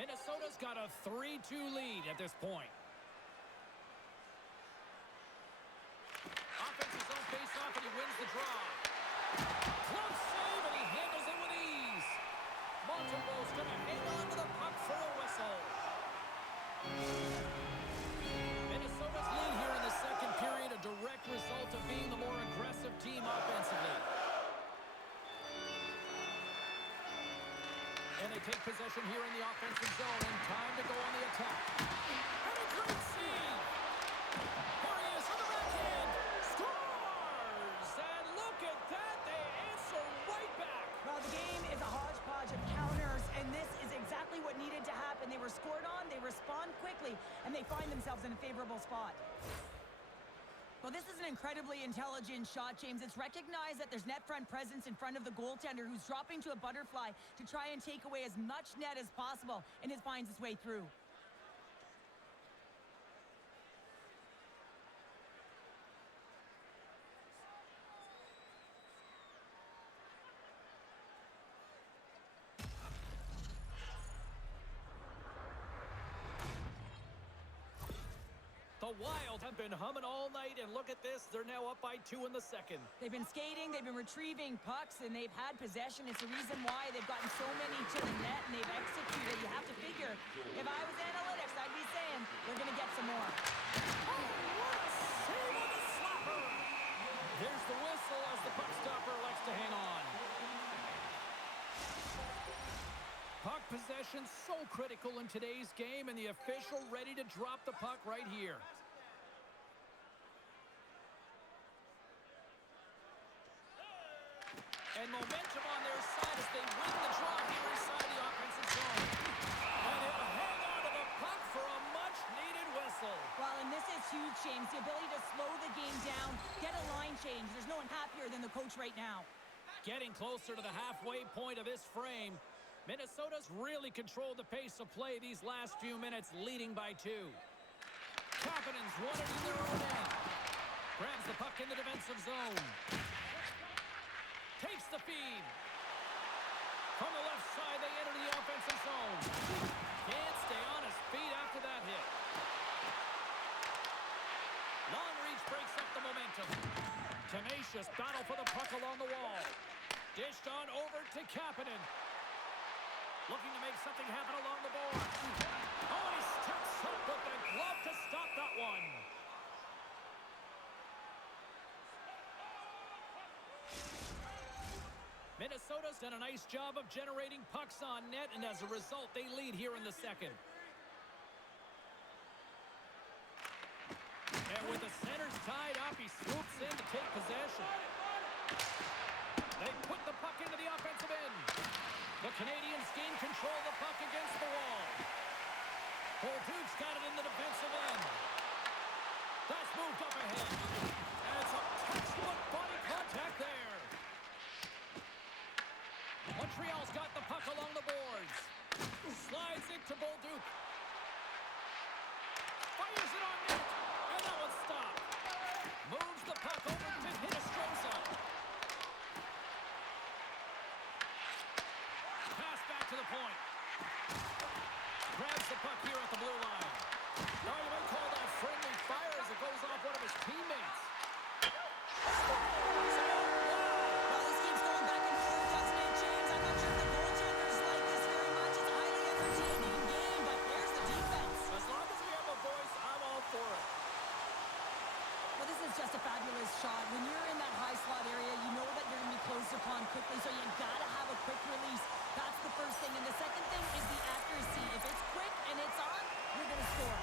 Minnesota's got a 3-2 lead at this point. Offensive zone face-off, and he wins the draw. Close save, and he handles it with ease. Montembeau's going to hang on to the puck for a whistle. Minnesota's lead here in the second period, a direct result of being the more aggressive team offensively. And they take possession here in the offensive zone, and time to go on the attack. And a great save! Here he is on the backhand! Scores! And look at that! They answer right back! Well, the game is a hodgepodge of counters, and this is exactly what needed to happen. They were scored on, they respond quickly, and they find themselves in a favorable spot. Well, this is an incredibly intelligent shot, James. It's recognized that there's net front presence in front of the goaltender, who's dropping to a butterfly to try and take away as much net as possible, and it finds its way through. The Wild have been humming all night, and look at this. They're now up by 2 in the second. They've been skating, they've been retrieving pucks, and they've had possession. It's the reason why they've gotten so many to the net, and they've executed. You have to figure, if I was analytics, I'd be saying they're going to get some more. Oh, what a save on the slapper! There's the whistle as the puck stopper elects to hang on. Puck possession so critical in today's game, and the official ready to drop the puck right here. And momentum on their side as they win the draw here inside the offensive zone. And he'll hang on to the puck for a much-needed whistle. Well, and this is huge, James. The ability to slow the game down, get a line change. There's no one happier than the coach right now. Getting closer to the halfway point of this frame. Minnesota's really controlled the pace of play these last few minutes, leading by 2. Kapanen's won it in their own end. Grabs the puck in the defensive zone. Takes the feed. From the left side, they enter the offensive zone. Can't stay on his feet after that hit. Long reach breaks up the momentum. Tenacious battle for the puck along the wall. Dished on over to Kapanen. Looking to make something happen along the boards. Oh, he steps up with the glove to stop that one. Minnesota's done a nice job of generating pucks on net, and as a result, they lead here in the second. And with the centers tied up, he swoops in to take possession. They put the puck into the offensive end. The Canadiens gain control of the puck against the wall. Bolduc's got it in the defensive end. That's moved up ahead. And it's a textbook body contact there. Montreal's got the puck along the boards. Slides it to Bolduc. Fires it on net. And that one's stopped. Moves the puck over to Hinostroza. Pass back to the point. Grabs the puck here at the blue line. Now you might call that friendly fire as it goes off one of his teammates. Well, this keeps going back and forth, doesn't it, James? I'm not sure if the goaltenders like this very much. It's a highly entertaining game, but there's the defense. As long as we have a voice, I'm all for it. Well, this is just a fabulous shot. When you're in that high slot area, you know that you're going to be closed upon quickly, so you got to have a quick release. That's the first thing. And the second thing is the accuracy. If it's quick and it's on, you're going to score.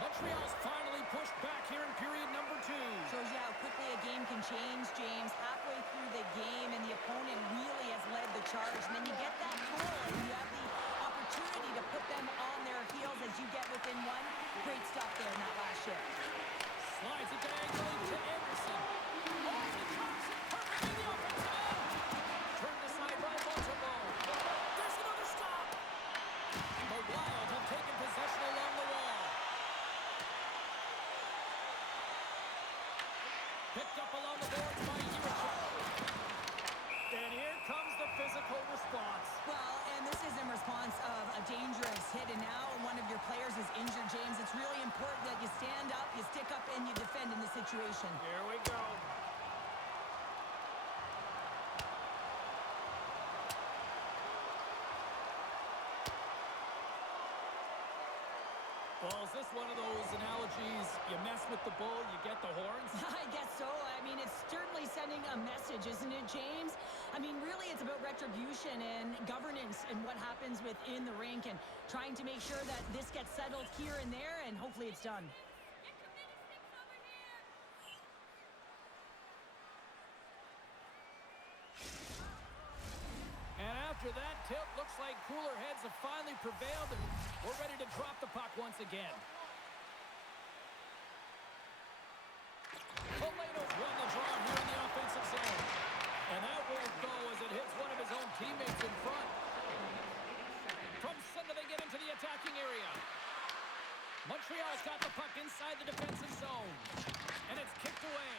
Montreal's finally pushed back here in period number 2. Shows you how quickly a game can change, James. Halfway through the game, and the opponent really has led the charge. And then you get that goal, and you have the opportunity to put them on their heels as you get within one. Great stuff there in that last shift. Slides it diagonally to Anderson. Oh, he drops it perfect in the offensive end. Turned aside by Montreal. There's another stop. The Wild have taken possession along the wall. Picked up along the boards by Yurachek. And here comes the physical response. Well, and this is in response of a dangerous hit, and now one of your players is injured, James. It's really important that you stand up, you stick up, and you defend in this situation. Here we go. Well, is this one of those analogies, you mess with the bull, you get the horns? I guess so. I mean, it's certainly sending a message, isn't it, James? I mean, really, it's about retribution and governance and what happens within the rink and trying to make sure that this gets settled here and there, and hopefully it's done. And after that tip, looks like cooler heads have finally prevailed, and we're ready to drop the puck once again. Poleto's won the draw here in the offensive zone. And that won't go as it hits one of his own teammates in front. From center, they get into the attacking area. Montreal's got the puck inside the defensive zone. And it's kicked away.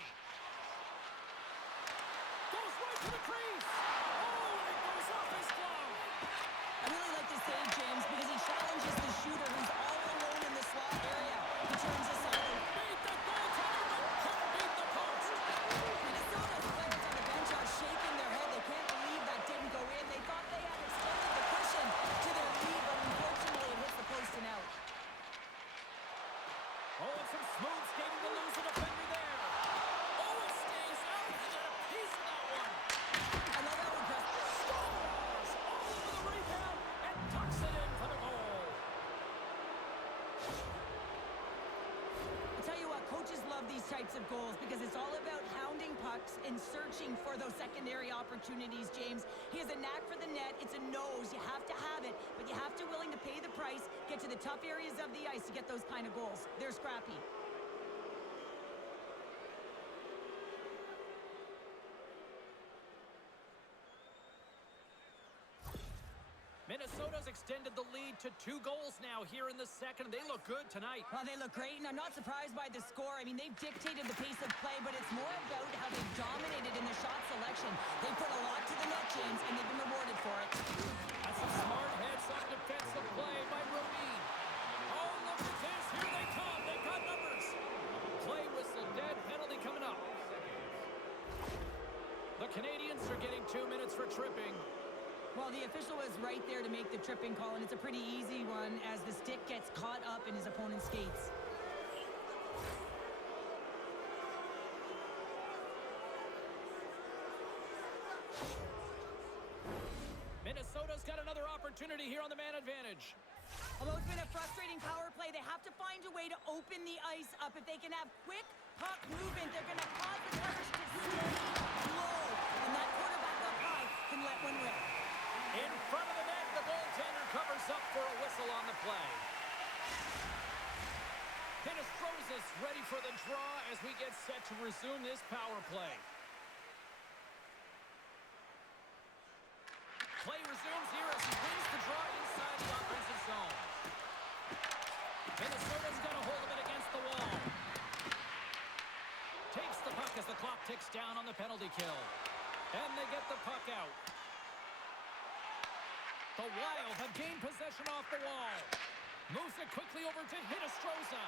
Goes right to the crease. Oh, and it goes off his glove. I really like this save, James, because he challenges the shooter who's all alone in the slot area. He turns aside. Beat the goaltender, but couldn't beat the post. Minnesota's players on the bench are shaking their head. They can't believe that didn't go in. They thought they had extended the cushion to their lead, but unfortunately it hits the post and out. Oh, and some smooth skating to lose the defender there. Oh, it stays out. He got a piece of that one. I love that one, Chris. Scores all over the rebound and tucks it in for the goal. I'll tell you what, coaches love these types of goals because it's all about hounding pucks. pucks and searching for those secondary opportunities, James. He has a knack for the net. It's a nose. You have to have it, but you have to willing to pay the price, get to the tough areas of the ice to get those kind of goals. They're scrappy. Minnesota's extended the lead to 2 goals now here in the second. They look good tonight. Well, they look great, and I'm not surprised by the score. I mean, they've dictated the pace of play, but it's more about how they've dominated in the shot selection. They put a lot to the net, James, and they've been rewarded for it. That's a smart heads-up defensive play by Rodin. Oh, look at this. Here they come. They've got numbers. Play whistle dead. Penalty coming up. The Canadiens are getting 2 minutes for tripping. Well, the official was right there to make the tripping call, and it's a pretty easy one as the stick gets caught up in his opponent's skates. Minnesota's got another opportunity here on the man advantage. Although it's been a frustrating power play, they have to find a way to open the ice up. If they can have quick puck movement, they're going to cause the coverage to stay low, and that quarterback up high can let one rip. In front of the net, the goaltender covers up for a whistle on the play. Hinostroza's ready for the draw as we get set to resume this power play. Play resumes here as he wins the draw inside the offensive zone. Minnesota's got a hold of it against the wall. Takes the puck as the clock ticks down on the penalty kill. And they get the puck out. The Wild have gained possession off the wall. Moves it quickly over to Hinostroza.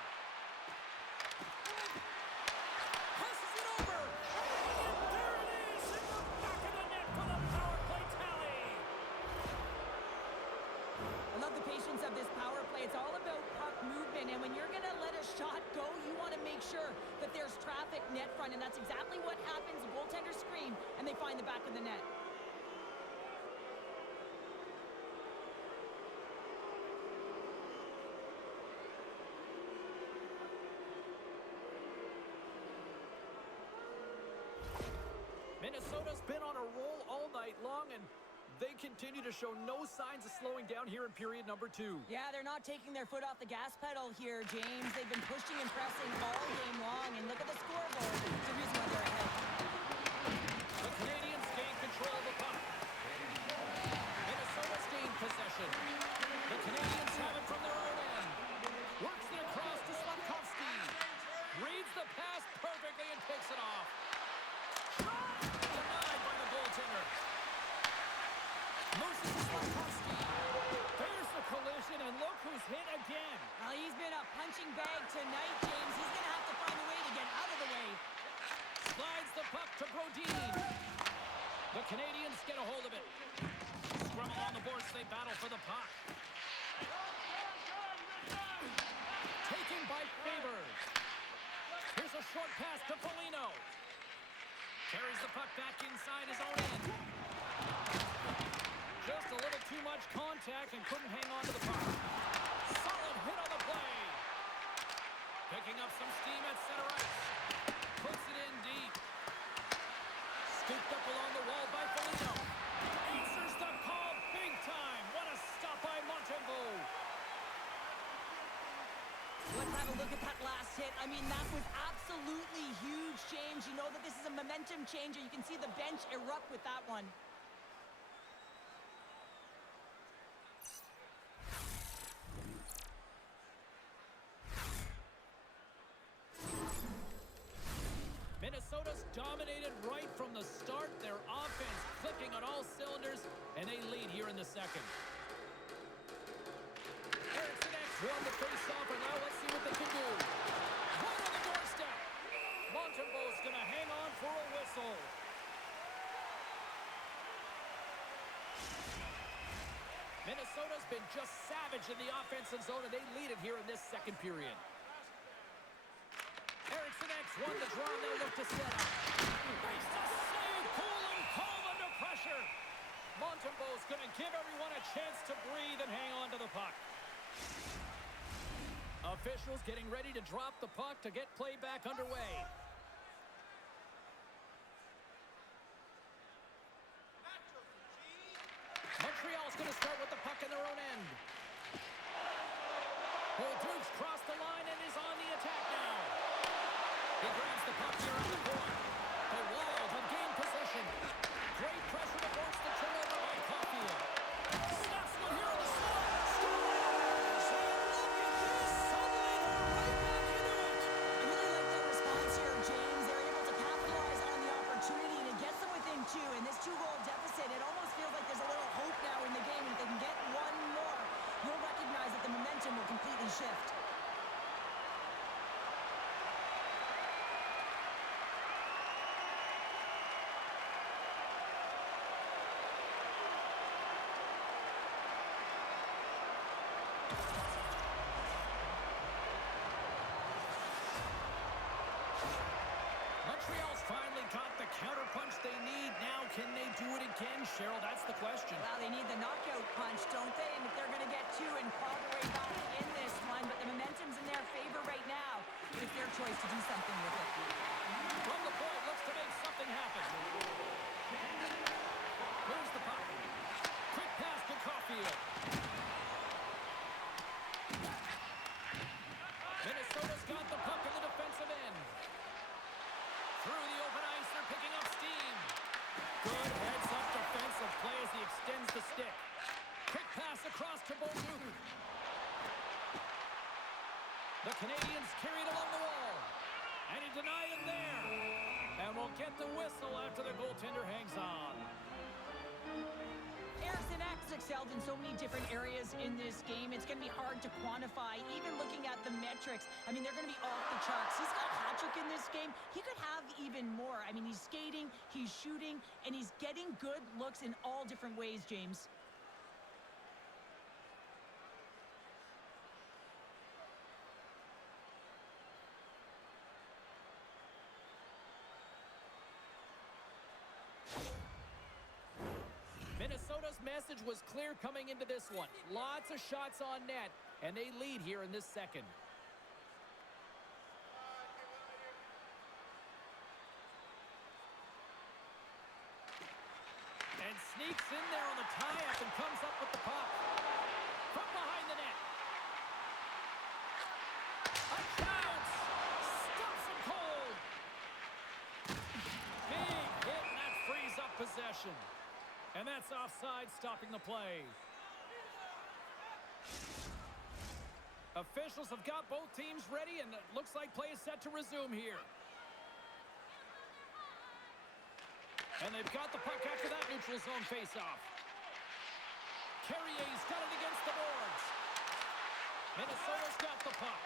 Passes it over. And there it is in the back of the net for the power play tally. I love the patience of this power play. It's all about puck movement, and when you're going to let a shot go, you want to make sure that there's traffic net front, and that's exactly what happens. The goaltender scream, and they find the back of the net. Minnesota's been on a roll all night long, and they continue to show no signs of slowing down here in period number 2. Yeah, they're not taking their foot off the gas pedal here, James. They've been pushing and pressing all game long, and look at the scoreboard. It's the reason why they're ahead. The Canadiens gain control of the puck. Minnesota's gained possession. The Canadiens have it from their own end. Works it across to Slavkovsky. Reads the pass perfectly and takes it off. Denied by the goaltender. Moves it to Slavkovsky. There's the collision, and look who's hit again. Well, he's been a punching bag tonight, James. He's going to have to find a way to get out of the way. Slides the puck to Brodin. The Canadiens get a hold of it. Scrum along the boards, they battle for the puck. Taken by Favors. Here's a short pass to Foligno. Carries the puck back inside his own end. Just a little too much contact and couldn't hang on to the puck. Solid hit on the play. Picking up some steam at center ice. Puts it in deep. Scooped up along the wall by Foligno. Answers the call big time. What a stop by Montembeault. Let's have a look at that last hit. I mean, that was absolutely huge, James. You know that this is a momentum changer. You can see the bench erupt with that one. Minnesota's dominated right from the start. Their offense clicking on all cylinders, and they lead here in the second. Erickson X won the face-off, and now let's see what they can do. Right on the doorstep. Montembeault's going to hang on for a whistle. Minnesota's been just savage in the offensive zone, and they lead it here in this second period. Erickson X won the draw, and they'll look to set up. Makes the save, cool and calm under pressure. Montembeault's going to give everyone a chance to breathe and hang on to the puck. Officials getting ready to drop the puck to get play back underway. own end. Duke's crossed the line and is on the attack now. He grabs the puck here at the point. The Wild have gained possession. Great pressure to force the turnover by Caulfield. Snaps one here on the slot. Scores! And look at this. Suddenly they're right back into it. I really like that response here, James. They're able to capitalize on the opportunity and it gets them within two. And this two-goal deficit, it almost feels like there's a little hope now in the game. And if they can get one more, you'll recognize that the momentum will completely shift. Montreal's finally got the counterpunch they need. Now, can they do it again, Cheryl? That's the question. Well, they need the knockout punch, don't they? And if they're going to get two and claw their way back in this one, but the momentum's in their favor right now. It's their choice to do something with it. From the point, looks to make something happen. Moves the puck. Quick pass to Caulfield. Minnesota's got the puck in the defensive end. Through the open ice, they're picking up steam. Good heads-up defensive play as he extends the stick. Quick pass across to Beaulieu. The Canadiens carried along the wall. And he denied it there. And we'll get the whistle after the goaltender hangs on. Eriksson Ek excelled in so many different areas in this game. It's going to be hard to quantify, even looking at the metrics. I mean, they're going to be off the charts. He's got a hat trick in this game. He could have even more. I mean, he's skating, he's shooting, and he's getting good looks in all different ways, James. Minnesota's message was clear coming into this one. Lots of shots on net, and they lead here in this second. And sneaks in there on the tie-up and comes up with the puck. From behind the net. A chance! Stops him cold! Big hit, and that frees up possession. And that's offside, stopping the play. Officials have got both teams ready, and it looks like play is set to resume here. And they've got the puck after that neutral zone face-off. Carrier's got it against the boards. Minnesota's got the puck.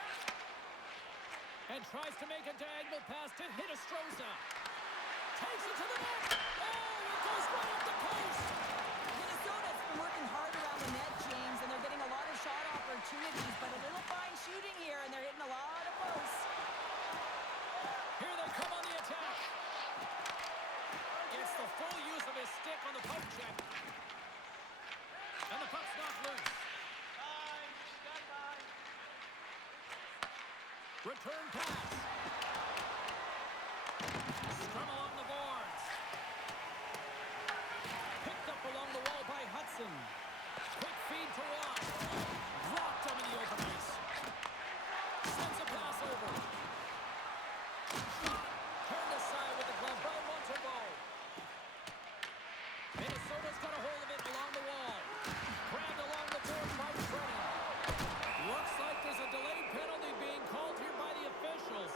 And tries to make a diagonal pass to Hinostroza. Takes it to the net. Oh, it goes right up the post. Minnesota's been working hard around the net, James, and they're getting a lot of shot opportunities, but a little fine shooting here, and they're hitting a lot of posts. Here they come on the attack. Gets the full use of his stick on the poke check. And the puck's knocked loose. Return pass. Scrum along the boards. Picked up along the wall by Hudson. Quick feed to Watt. Blocked him in the open ice. Sends a pass over. Turned aside with the glove by Montembeault. Minnesota's got a hold of it along the wall. Grabbed along the board by Freddie. Looks like there's a delayed penalty being called here by the officials.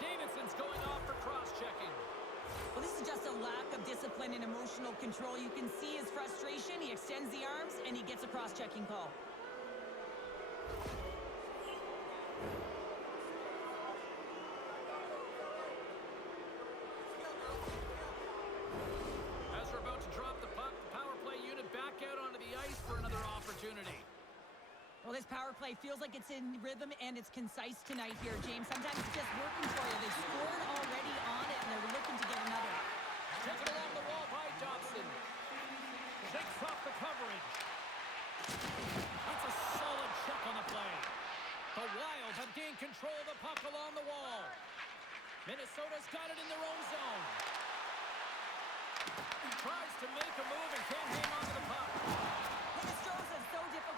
Davidson's going off for cross-checking. Well, this is just a lack of discipline and emotional control. You can see his frustration. He extends the arms, and he gets a cross-checking call. As we're about to drop the puck, the power play unit back out onto the ice for another opportunity. Well, this power play feels like it's in rhythm and it's concise tonight here, James. Sometimes it's just working for you. They scored already on it, and they're looking to get another. Taken along the wall by Dobson. Shakes off the coverage. That's a solid check on the play. The Wild have gained control of the puck along the wall. Minnesota's got it in their own zone. Tries to make a move and can't hang on to the puck. Hinostroza is so difficult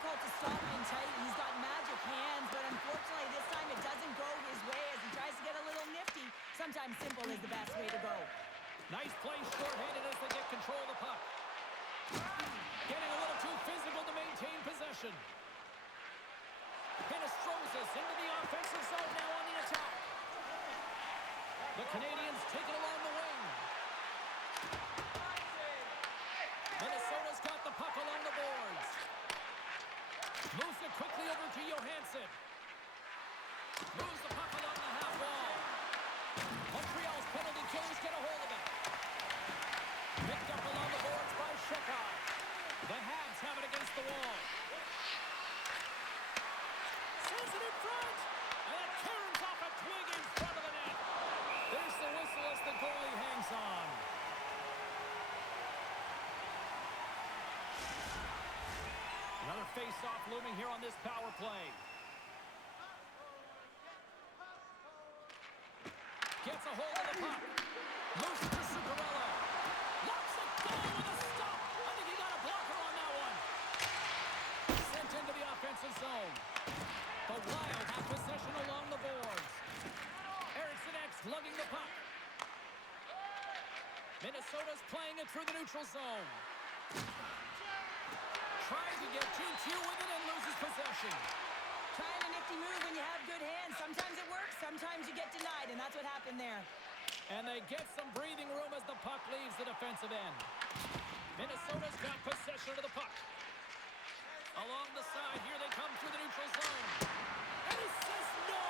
possession. Hinostroza's into the offensive zone now on the attack. The Canadiens take it along the wing. Minnesota's got the puck along the boards. Moves it quickly over to Johansson. Moves the puck along the half wall. Montreal's penalty killers get a hold of it. Picked up along the boards by Sheckar. The Habs have it against the wall. Sends it in front. And it caroms off a twig in front of the net. There's the whistle as the goalie hangs on. Another face-off looming here on this power play. Gets a hold of the puck. Moves it to Zuccarello. Locks it down with a stop. I think he got a blocker on that one. Sent into the offensive zone. The Wild have possession along the boards. Eriksson X lugging the puck. Minnesota's playing it through the neutral zone. Trying to get 2-2 with it and loses possession. Trying a nifty move when you have good hands. Sometimes it works, sometimes you get denied, and that's what happened there. And they get some breathing room as the puck leaves the defensive end. Minnesota's got possession of the puck. Along the side, here they come through the neutral zone. And he says no!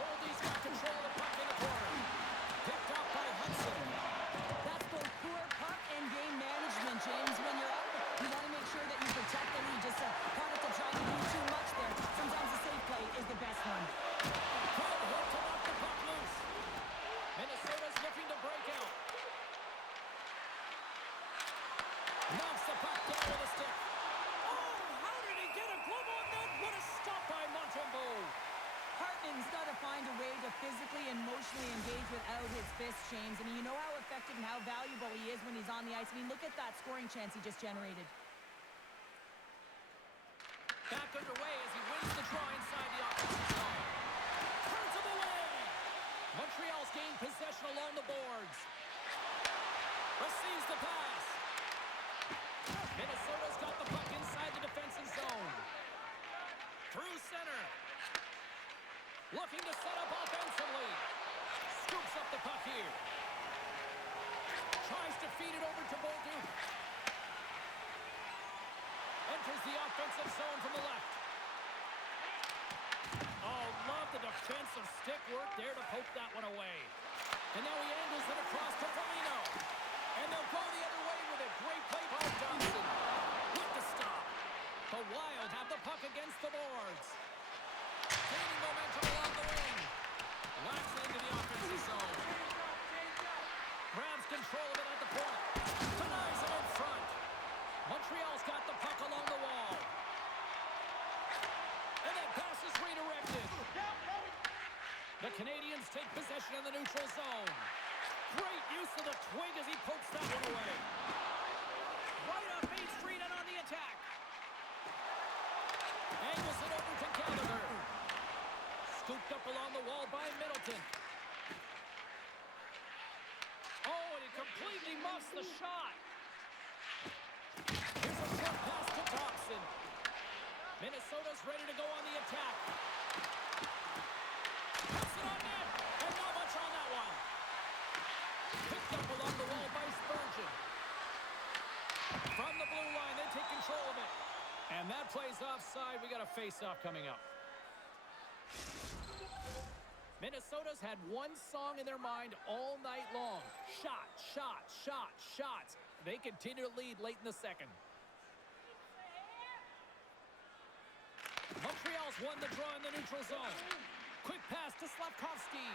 Boldy's got control of the puck in the corner. Picked up by Hudson. That's both poor puck and game management, James. When you're up, you want to make sure that you protect the lead. Just a product of trying to do too much there. Sometimes a safe play is the best one. Good hit to knock the puck loose. Minnesota's looking to break out. Knocks the puck down with a stick. Oh, how did he get a glove on that? What a stop by Montembeault. Hartman's got to find a way to physically and emotionally engage without his fists, James. I mean, you know how effective and how valuable he is when he's on the ice. I mean, look at that scoring chance he just generated. Back underway as he wins the draw inside the offensive zone. Turns him away. Montreal's gained possession along the boards. Receives the pass. Minnesota's got the puck inside the defensive zone. Through center. Looking to set up offensively. Scoops up the puck here. Tries to feed it over to Bolduc. Enters the offensive zone from the left. Oh, love the defensive stick work there to poke that one away. And now he angles it across to Foligno. And they'll go the other way with it. Great play by Johnson. With the stop. The Wild have the puck against the boards. Gaining momentum along the wing. Locks into the offensive zone. Grabs control of it at the point. Denies it in front. Montreal's got the puck along the wall. And that pass is redirected. The Canadiens take possession in the neutral zone. Great use of the twig as he pokes that one away. Right off Main Street and on the attack. Angles it over to Gallagher. Scooped up along the wall by Middleton. Oh, and he completely muffs the shot. Here's a short pass to Thompson. Minnesota's ready to go on the attack. Puts it on net, and not much on that one. Picked up along the wall by Spurgeon. From the blue line, they take control of it. And that play's offside. We got a face-off coming up. Minnesota's had one song in their mind all night long. Shot, shot, shot, shots. They continue to lead late in the second. Montreal's won the draw in the neutral zone. Quick pass to Slavkovsky.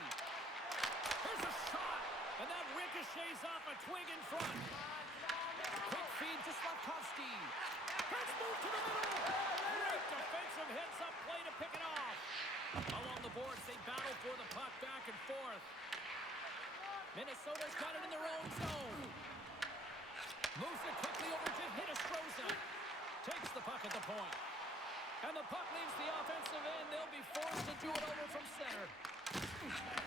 Here's a shot, and that ricochets off a twig in front. Quick feed to Slavkovsky. First move to the middle. Great defensive heads-up play to pick it off. Along the boards, they battle for the puck back and forth. Minnesota's got it in their own zone. Moves it quickly over to Hinostroza. Takes the puck at the point. And the puck leaves the offensive end. They'll be forced to do it over from center.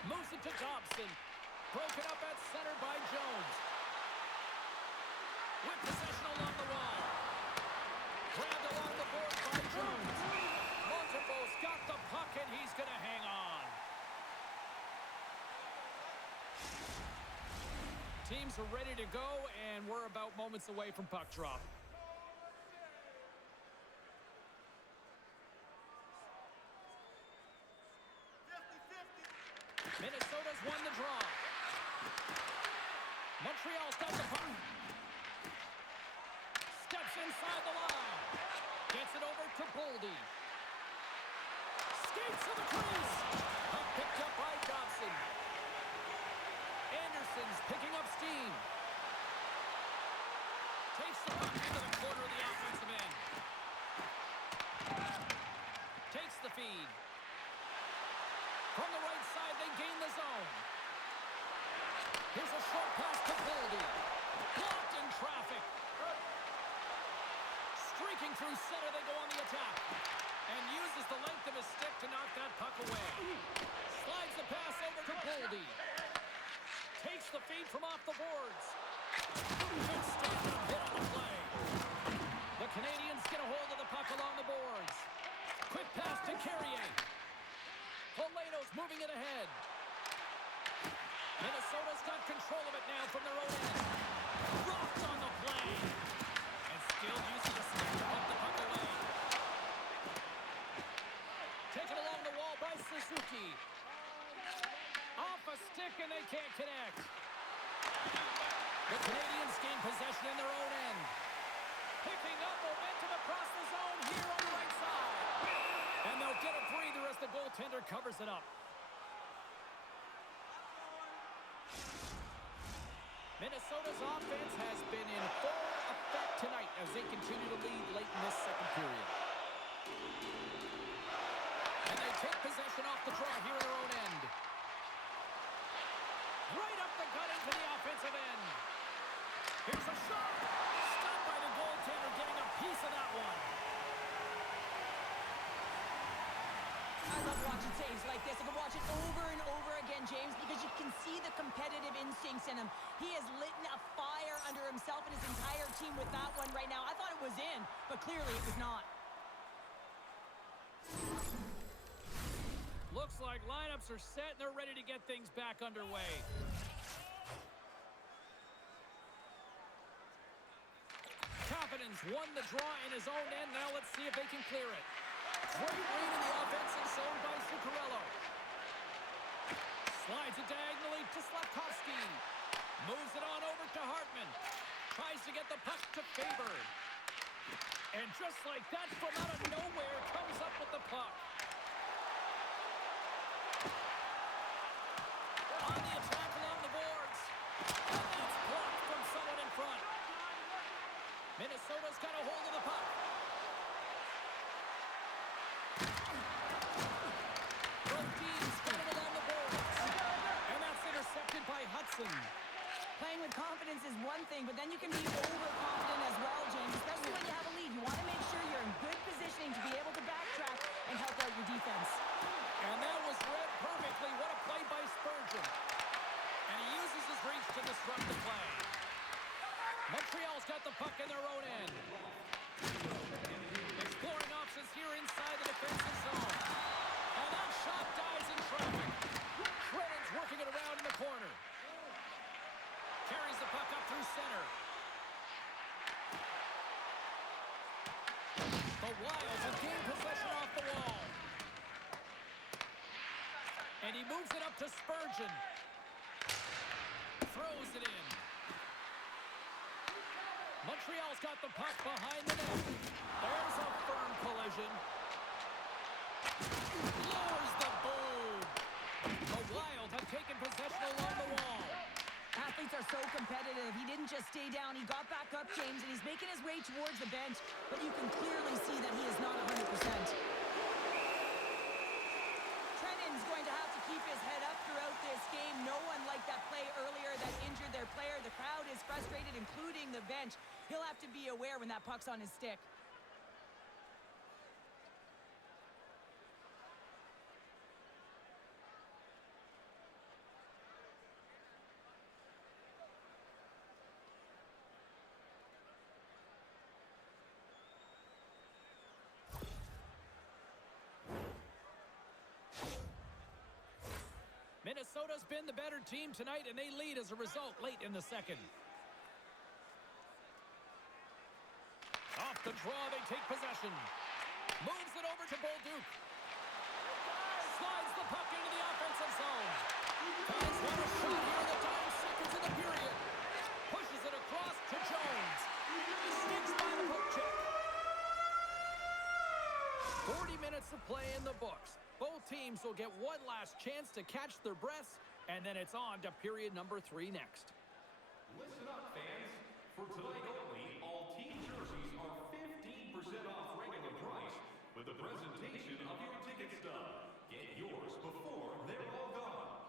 Moves it to Dobson. Broken up at center by Jones. With possession along the wall. Grabbed along the board going to hang on. Teams are ready to go, and we're about moments away from puck drop. Minnesota's won the draw. Montreal's got the puck. Steps inside the line. Gets it over to Boldy. Skates to the crease. Puck picked up by Dobson. Anderson's picking up steam. Takes the puck into the corner of the offensive end. Takes the feed. From the right side, they gain the zone. Here's a short pass to Boldy. Blocked in traffic. Streaking through center, they go on the attack. And uses the length of his stick to knock that puck away. Slides the pass over to Boldy. Takes the feed from off the boards. Good stand-up hit on the play. The Canadiens get a hold of the puck along the boards. Quick pass to Carrier. Poleto's moving it ahead. Minnesota's got control of it now from their own end. Rocked on the play. And still using the stick to pump the puck away. Taken along the wall by Suzuki. Off a stick and they can't connect. The Canadiens gain possession in their own end. Picking up momentum across the zone here on the right side. And they'll get a breather as the goaltender covers it up. Minnesota's offense has been in full effect tonight as they continue to lead late in this second period. And they take possession off the draw here in their own end. Right up the gut into the offensive end. Here's a shot. Stopped by the goaltender, getting a piece of that one. I love watching saves like this. I can watch it over and over again, James, because you can see the competitive instincts in him. He has lit a fire under himself and his entire team with that one right now. I thought it was in, but clearly it was not. Looks like lineups are set and they're ready to get things back underway. Confidence won the draw in his own end. Now let's see if they can clear it. Great read in the offensive zone by Zuccarello. Slides it diagonally to Slavkovsky. Moves it on over to Hartman. Tries to get the puck to Faber. And just like that, from out of nowhere, comes up with the puck. On the attack along the boards. And that's blocked from someone in front. Minnesota's got a hold of the puck. Brodin's got it along the boards. And that's intercepted by Hudson. Playing with confidence is one thing, but then you can be overconfident as well, James, especially when you have a lead. You want to make sure you're in good positioning to be able to backtrack and help out your defense. And that was read perfectly. What a play by Spurgeon. And he uses his reach to disrupt the play. Montreal's got the puck in their own end. Exploring options here inside the defensive zone. And that shot dies in traffic. Shredden's working it around in the corner. Carries the puck up through center. The Wild have gained possession off the wall. And he moves it up to Spurgeon. Throws it in. Montreal's got the puck behind the net. There's a firm collision. Lowers the boom. The Wild have taken possession along the wall. Athletes are so competitive. He didn't just stay down. He got back up, James, and he's making his way towards the bench, but you can clearly see that he is not 100%. Trennan's going to have to keep his head up throughout this game. No one liked that play earlier that injured their player. The crowd is frustrated, including the bench. He'll have to be aware when that puck's on his stick. Minnesota's been the better team tonight, and they lead as a result late in the second. Off the draw, they take possession. Moves it over to Bolduc. Slides the puck into the offensive zone. Fans want a shot here in the dying seconds of the period. Pushes it across to Jones. Sticks by the poke check. 40 minutes of play in the books. Both teams will get one last chance to catch their breaths, and then it's on to period number 3 next. Listen up, fans. For tonight only, all team jerseys are 15% off regular price with the presentation of your ticket stub. Get yours before they're all gone.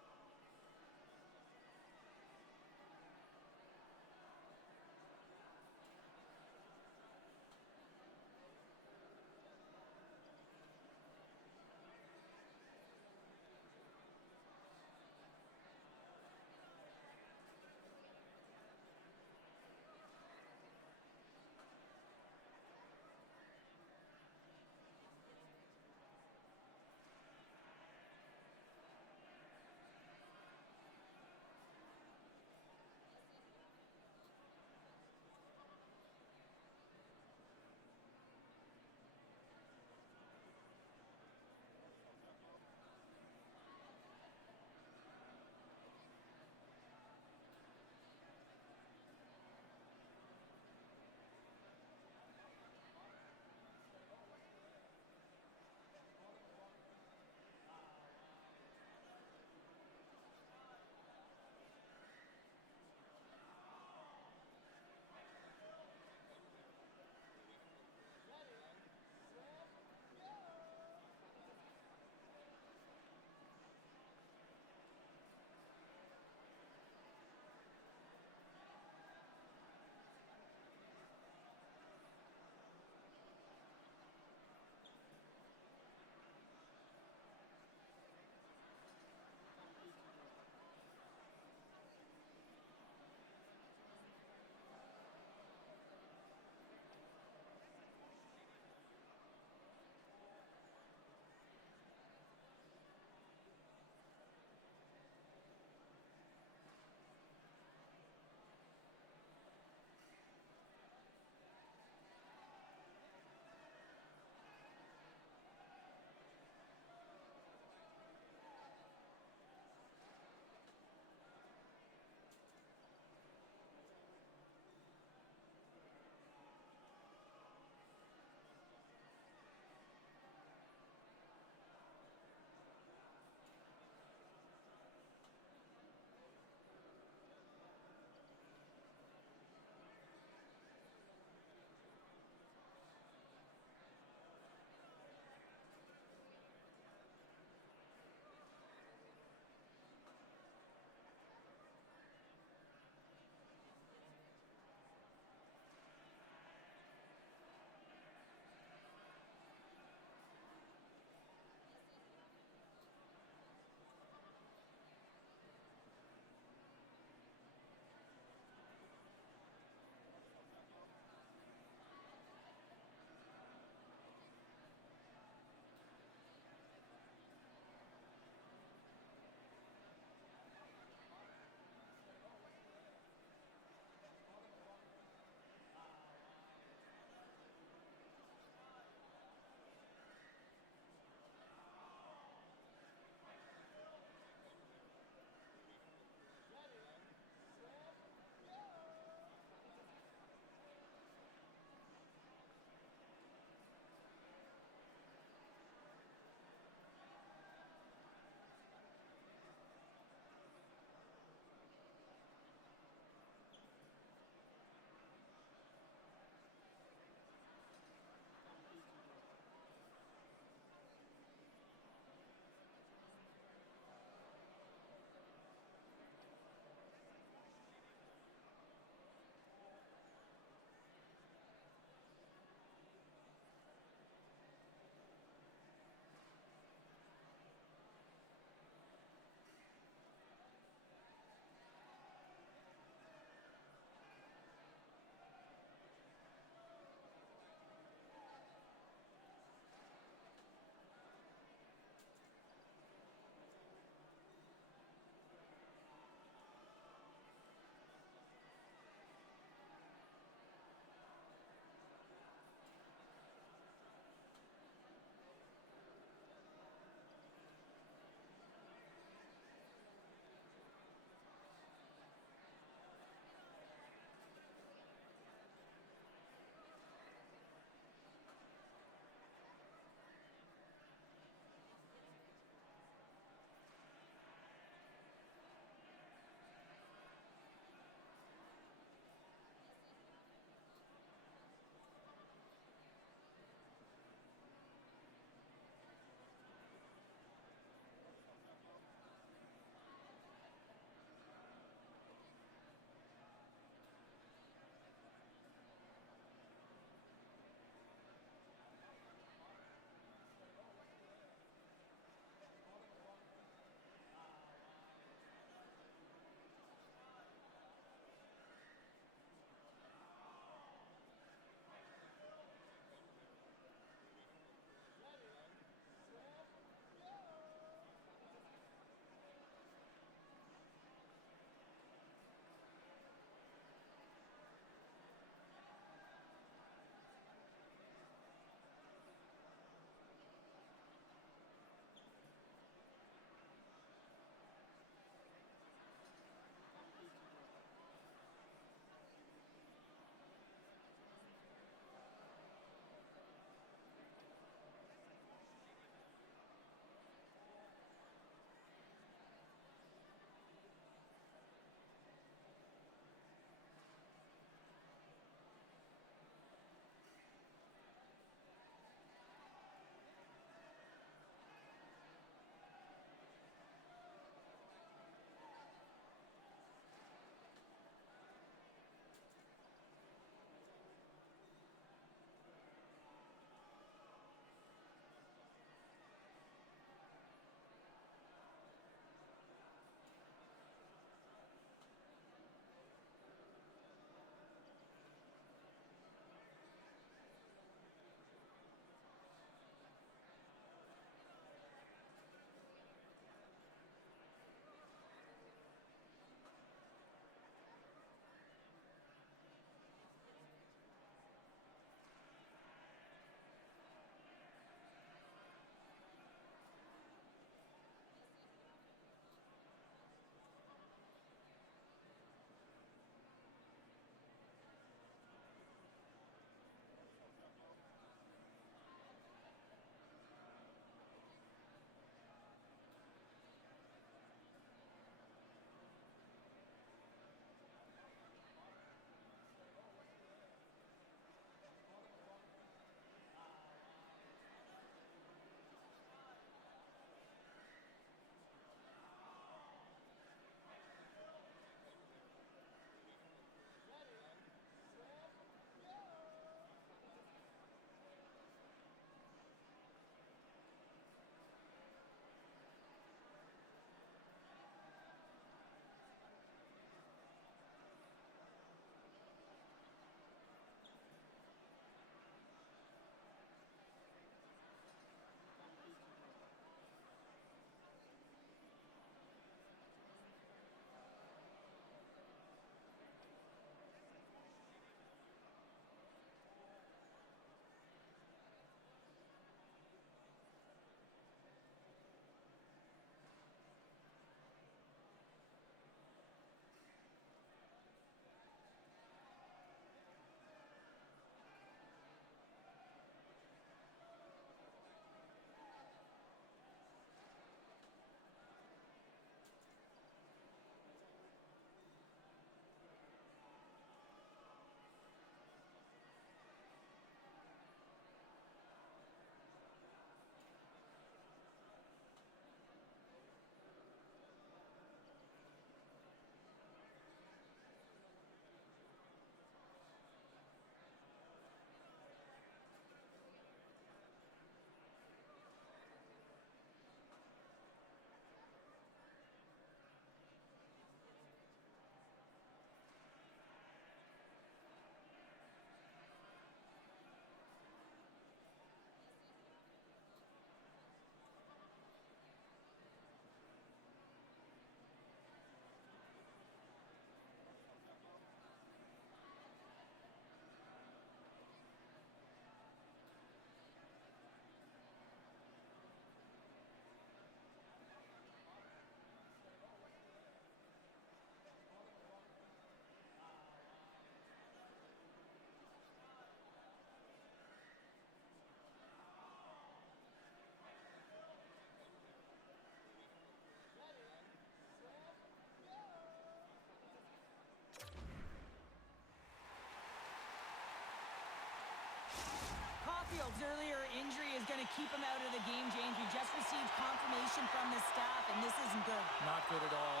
Wild's earlier injury is going to keep him out of the game, James. We just received confirmation from the staff, and this isn't good. Not good at all.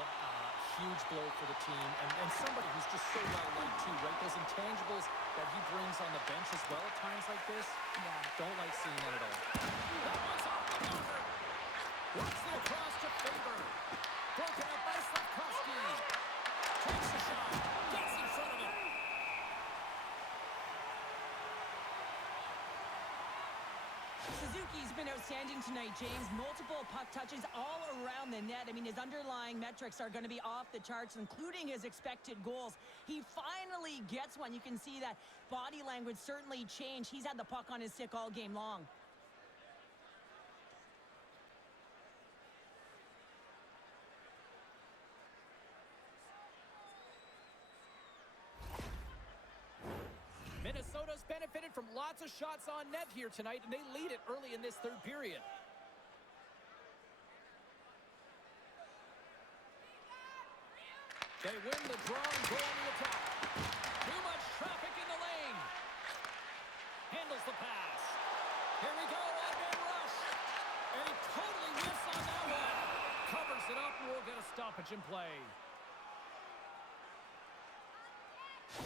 Huge blow for the team, and somebody who's just so well-liked too, right? Those intangibles that he brings on the bench as well at times like this, don't like seeing that at all. That one's off the marker. Works it across to Faber. Broken up by Slavkovsky. Takes a shot. Gets in front of it. Suzuki's been outstanding tonight, James. Multiple puck touches all around the net. I mean, his underlying metrics are going to be off the charts, including his expected goals. He finally gets one. You can see that body language certainly changed. He's had the puck on his stick all game long. Minnesota's benefited from lots of shots on net here tonight, and they lead it early in this third period. They win the draw and go on the attack. Too much traffic in the lane. Handles the pass. Here we go, one-man rush. And he totally whiffs on that one. Covers it up, and we'll get a stoppage in play.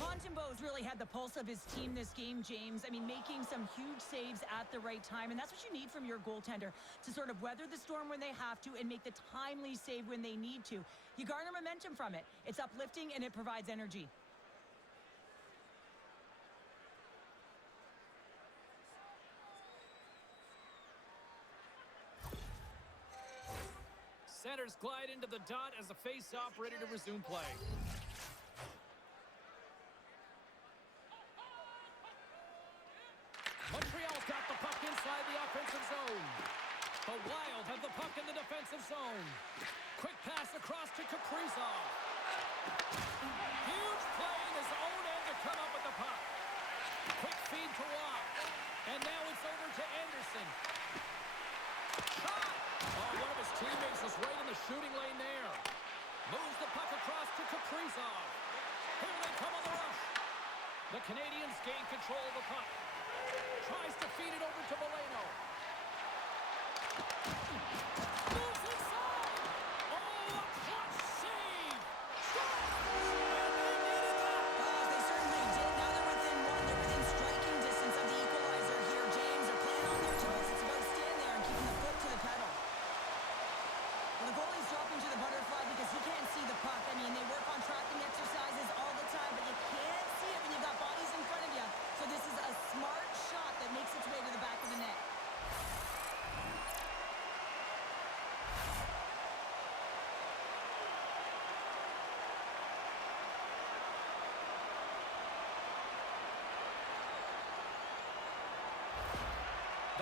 Montembeau's really had the pulse of his team this game, James. I mean, making some huge saves at the right time, and that's what you need from your goaltender, to sort of weather the storm when they have to and make the timely save when they need to. You garner momentum from it. It's uplifting, and it provides energy. Centers glide into the dot as the face-off ready to resume play. Montreal's got the puck inside the offensive zone. The Wild have the puck in the defensive zone. Quick pass across to Kaprizov. Huge play in his own end to come up with the puck. Quick feed to Watt. And now it's over to Anderson. Shot! Oh, one of his teammates was right in the shooting lane there. Moves the puck across to Kaprizov. Here they come on the rush. The Canadiens gain control of the puck. Tries to feed it over to Moreno. Moves inside. Oh, a clutch save. And they needed that. They certainly did. Now they're within one. They're within striking distance of the equalizer here, James. They're playing on their toes. It's about staying there and keeping the foot to the pedal. Well, the goalie's dropping to the butterfly because he can't see the puck. I mean, they work on tracking exercises all the time, but you can't see it when you've got bodies in front of you. So this is a smart shot that makes its way to the back of the net.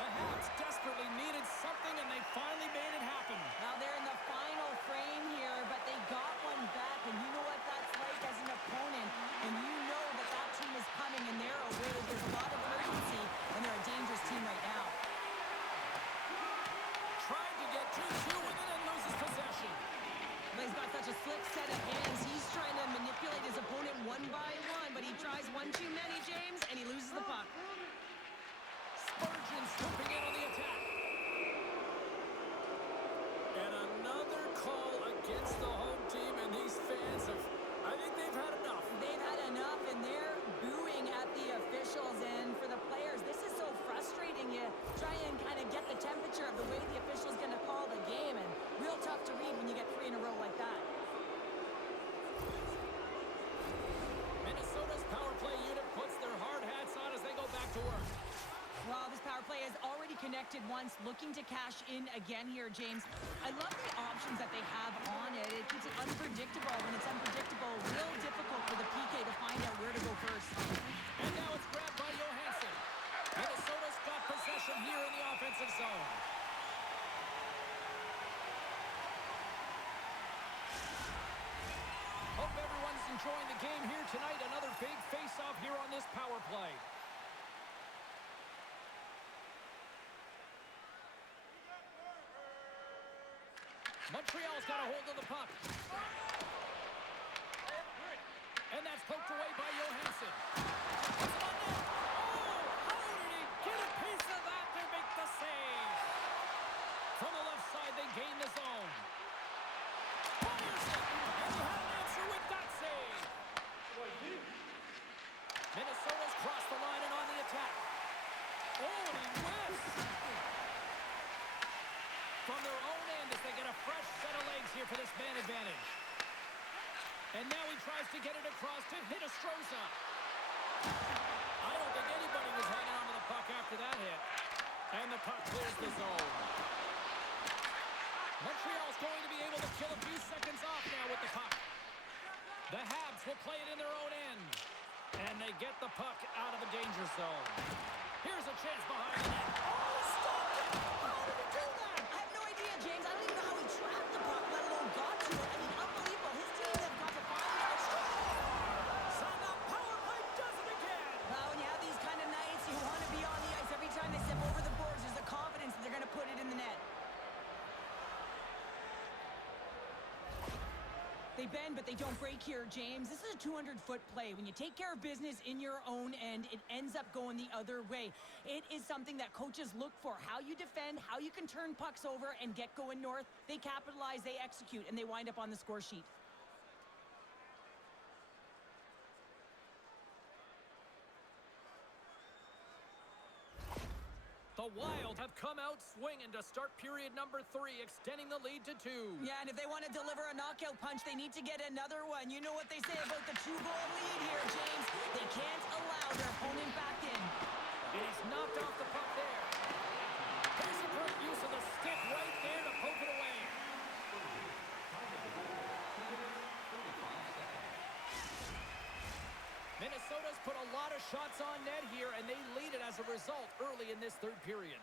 The Habs desperately needed something, and they finally made it happen. Now they're in the final frame here, but they got one back, and you know what that's like as an opponent, and you know that that team is coming, and they're aware that there's a lot of urgency, and they're a dangerous team right now. Tried to get 2-2 with it and loses possession. But he's got such a slick set of hands. He's trying to manipulate his opponent one by one, but he tries one too many, James, and he loses the puck. Spurgeon swooping in on the attack. And another call against the home team, and these fans have, I think they've had enough. They've had enough, and they're booing at the officials. And for the players, this is so frustrating. You try and kind of get the temperature of the way the official's going to call the game, and real tough to read when you get 3 in a row like that. Minnesota's power play unit puts their hard hats on as they go back to work. Well, this power play has already connected once, looking to cash in again here, James. I love the options that they have on it. It keeps it unpredictable. When it's unpredictable, real difficult for the PK to find out where to go first. And now it's grabbed by Johansson. Minnesota's got possession here in the offensive zone. Hope everyone's enjoying the game here tonight. Another big face-off here on this power play. Montreal's got a hold of the puck. And that's poked away by Johansson. It's on net. Oh, how did he get a piece of that to make the save. From the left side, they gain the zone. Fires it, and he had an answer with that save. Minnesota's crossed the line and on the attack. Oh, and he whiffs. From their own end as they get a fresh set of legs here for this man advantage. And now he tries to get it across to Hinostroza. I don't think anybody was hanging on to the puck after that hit. And the puck clears the zone. Montreal's going to be able to kill a few seconds off now with the puck. The Habs will play it in their own end. And they get the puck out of the danger zone. Here's a chance behind the net. Oh, he stopped it! How did he do that? I have no idea, James. I don't even know how he trapped the puck, let alone got to it. I mean, unbelievable. His team have got to find a score. And the power play does it again. Well, when you have these kind of nights, you want to be on the ice. Every time they step over the boards, there's a confidence that they're going to put it in the net. They bend, but they don't break here, James. This is a 200-foot play. When you take care of business in your own end, it ends up going the other way. It is something that coaches look for. How you defend, how you can turn pucks over and get going north. They capitalize, they execute, and they wind up on the score sheet. The Wild have come out swinging to start period number 3, extending the lead to 2. Yeah, and if they want to deliver a knockout punch, they need to get another one. You know what they say about the 2-goal lead here, James. They can't allow their opponent back in. And he's knocked off the puck there. There's a great use of the stick right there to poke it away. Minnesota's put a lot of shots on net here, and they lead it as a result early in this third period.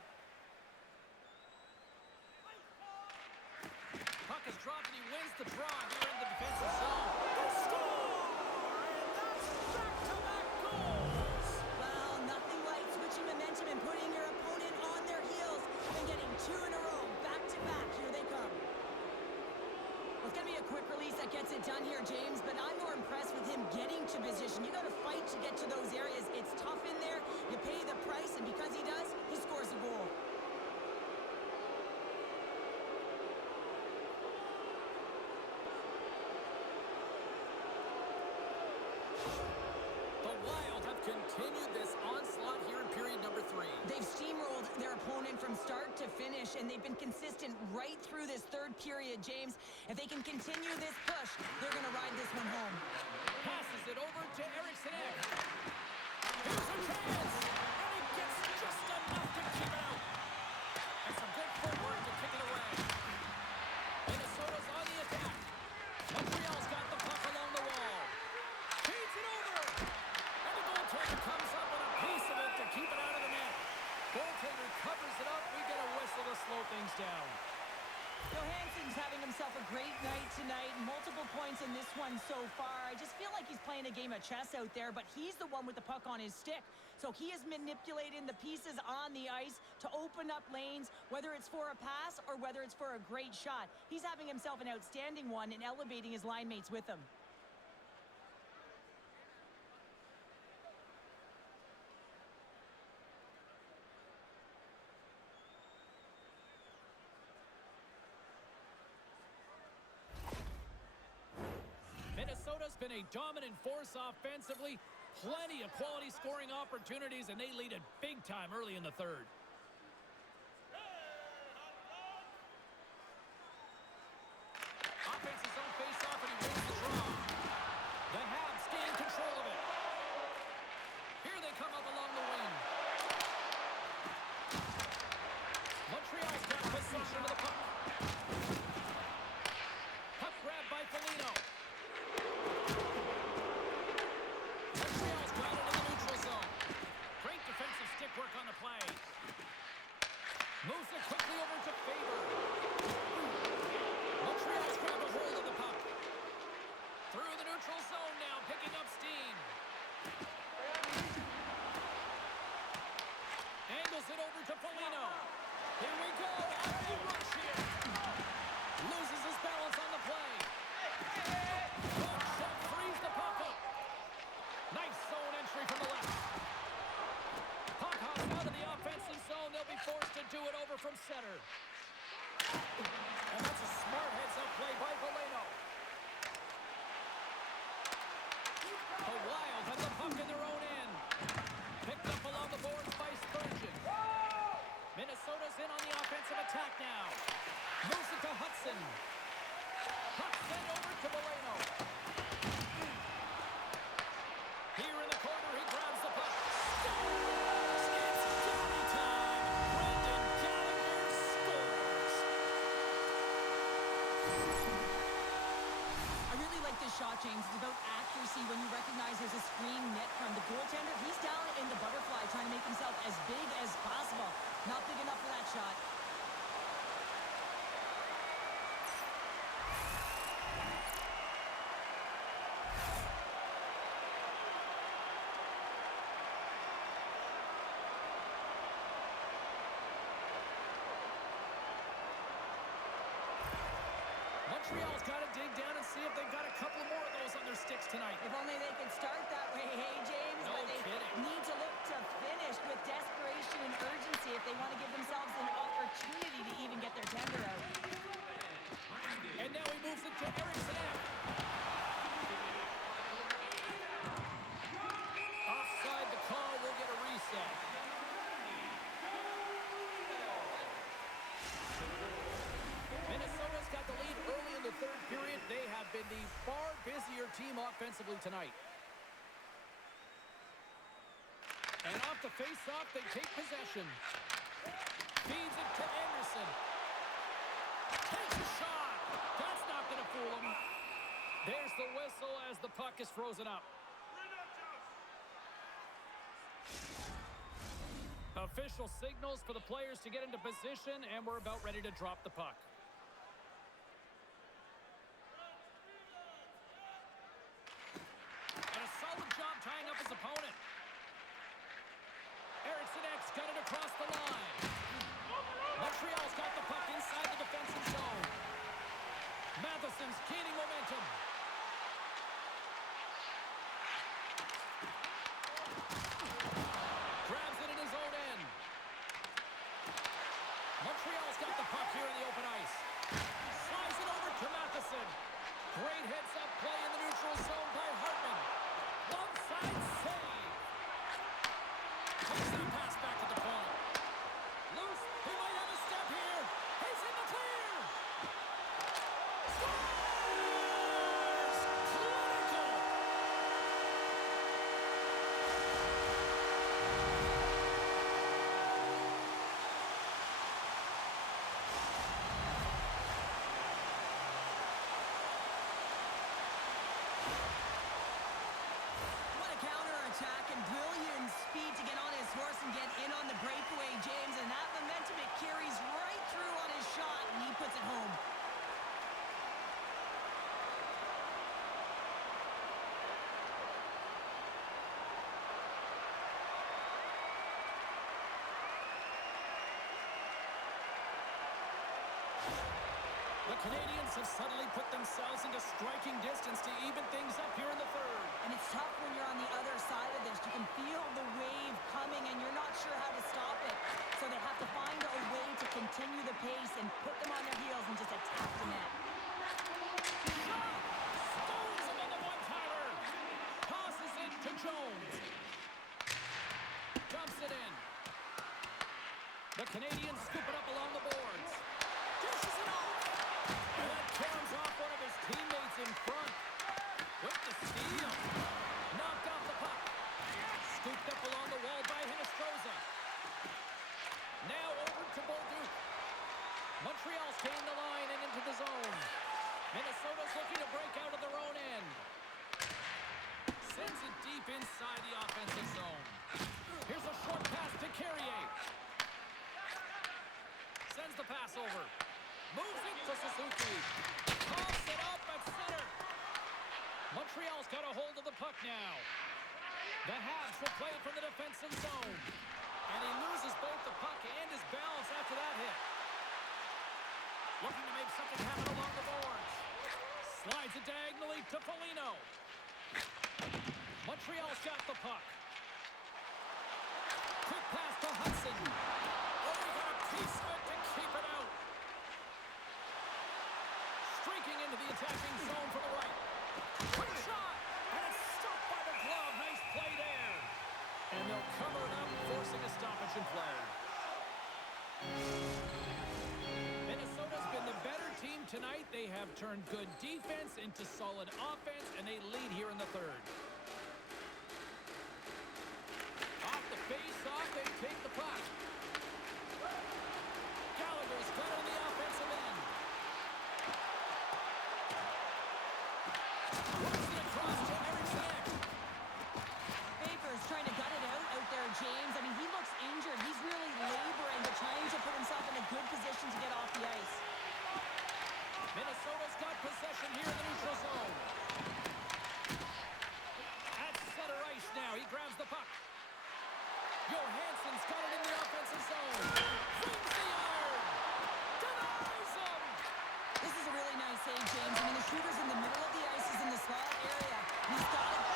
Puck is dropped, and he wins the draw here in the defensive zone. They score! And that's back-to-back goals! Well, nothing like switching momentum and putting your opponent on their heels and getting 2 in a row. Back-to-back, here they come. Well, it's going to be a quick release that gets it done here, James, but I'm more impressed with him getting to position. You got to fight to get to those areas. It's tough in there. You pay the price, and because he does, he scores a goal. The Wild have continued this onslaught here in period number 3. They've steamrolled their opponent from start to finish, and they've been consistent right through this third period, James. If they can continue this push, they're going to ride this one home. Passes it over to Eriksson Ek. Here's a chance, and he gets just enough to keep it out. And some good footwork to kick it away. Minnesota's on the attack. Montreal's got the puck along the wall. Feeds it over. And the goaltender comes up with a piece of it to keep it out of the net. Goaltender covers it up. We get a whistle to slow things down. Johansson's having himself a great night tonight. Multiple points in this one so far. I just feel like he's playing a game of chess out there, but he's the one with the puck on his stick. So he is manipulating the pieces on the ice to open up lanes, whether it's for a pass or whether it's for a great shot. He's having himself an outstanding one and elevating his line mates with him. Minnesota's been a dominant force offensively. Plenty of quality scoring opportunities, and they lead it big time early in the third. Offense's own face-off, and he wins the draw. The Habs gain control of it. Here they come up along the wing. Montreal's got possession of the puck. Puck grabbed by Foligno. Montreal's got it in the neutral zone. Great defensive stick work on the play. center. And that's a smart heads-up play by Valeno. The Wild have the puck in their own end. Picked up along the boards by Spurgeon. Minnesota's in on the offensive attack now. Moves it to Hudson. Puck sent over to Valeno. Here in the corner, he grabs the puck. Scores! It's Gary time! Brendan Gallagher scores! I really like this shot, James. It's about accuracy when you recognize there's a screen net from the goaltender. He's down in the butterfly trying to make himself as big as possible. Not big enough for that shot. Montreal's got to dig down and see if they've got a couple more of those on their sticks tonight. If only they could start that way, hey, James. No but they kidding. need to look to finish with desperation and urgency if they want to give themselves an opportunity to even get their tender out. And now he moves it to Eriksson. Offside the call. We'll get a reset. Minnesota's got the lead early in the third period. They have been the far busier team offensively tonight. And off the face-off, they take possession. Feeds it to Anderson. Takes a shot. That's not going to fool him. There's the whistle as the puck is frozen up. Official signals for the players to get into position, and we're about ready to drop the puck. And a solid job tying up his opponent. Eriksson got it across the line. Montreal's got the puck inside the defensive zone. Matheson's gaining momentum. Grabs it in his own end. Montreal's got the puck here in the open ice. Slides it over to Matheson. Great heads-up play in the neutral zone by Hartman. Onside save. Takes that pass back to the corner. Loose. He might have a step here. He's in the clear. Scores! Clinical. What a counterattack and brilliant speed to get on his horse and get in on the breakaway, James. And that momentum, it carries right through on his shot, and he puts it home. The Canadiens have suddenly put themselves into striking distance to even things up here in the third. And it's tough when you're on the other side of this. You can feel the wave coming, and you're not sure how to stop it. So they have to find a way to continue the pace and put them on their heels and just attack the net. Stones him on the one-timer. Tosses it to Jones. Dumps it in. The Canadiens scoop it up along the boards. Dishes it off. And that caroms off one of his teammates in front. With the steal. Knocked off the puck. Scooped up along the wall by Hinostroza. Now over to Bolduc. Montreal's gained the line and into the zone. Minnesota's looking to break out of their own end. Sends it deep inside the offensive zone. Here's a short pass to Carrier. Sends the pass over. Moves it to Suzuki. Toss it up at center. Montreal's got a hold of the puck now. The Habs will play it from the defensive zone. And he loses both the puck and his balance after that hit. Looking to make something happen along the boards. Slides it diagonally to Foligno. Montreal's got the puck. Quick pass to Hudson. Oh, he got a piece of it to keep into the attacking zone for the right. Quick shot! And it's stopped by the glove. Nice play there. And they'll cover it up, forcing a stoppage in play. Minnesota's been the better team tonight. They have turned good defense into solid offense, and they lead here in the third. Off the face-off, they take the puck. Gallagher's got on the offensive end. Works it across to Eriksson. Baker's trying to gut it out there, James. I mean, he looks injured. He's really laboring, but trying to put himself in a good position to get off the ice. Minnesota's got possession here in the neutral zone. At center ice now. He grabs the puck. Johansson's got it in the offensive zone. Swings the iron. Denies him. This is a really nice save, James. I mean, the shooter's in the middle of the ice. He's in the slot area. And he's got it.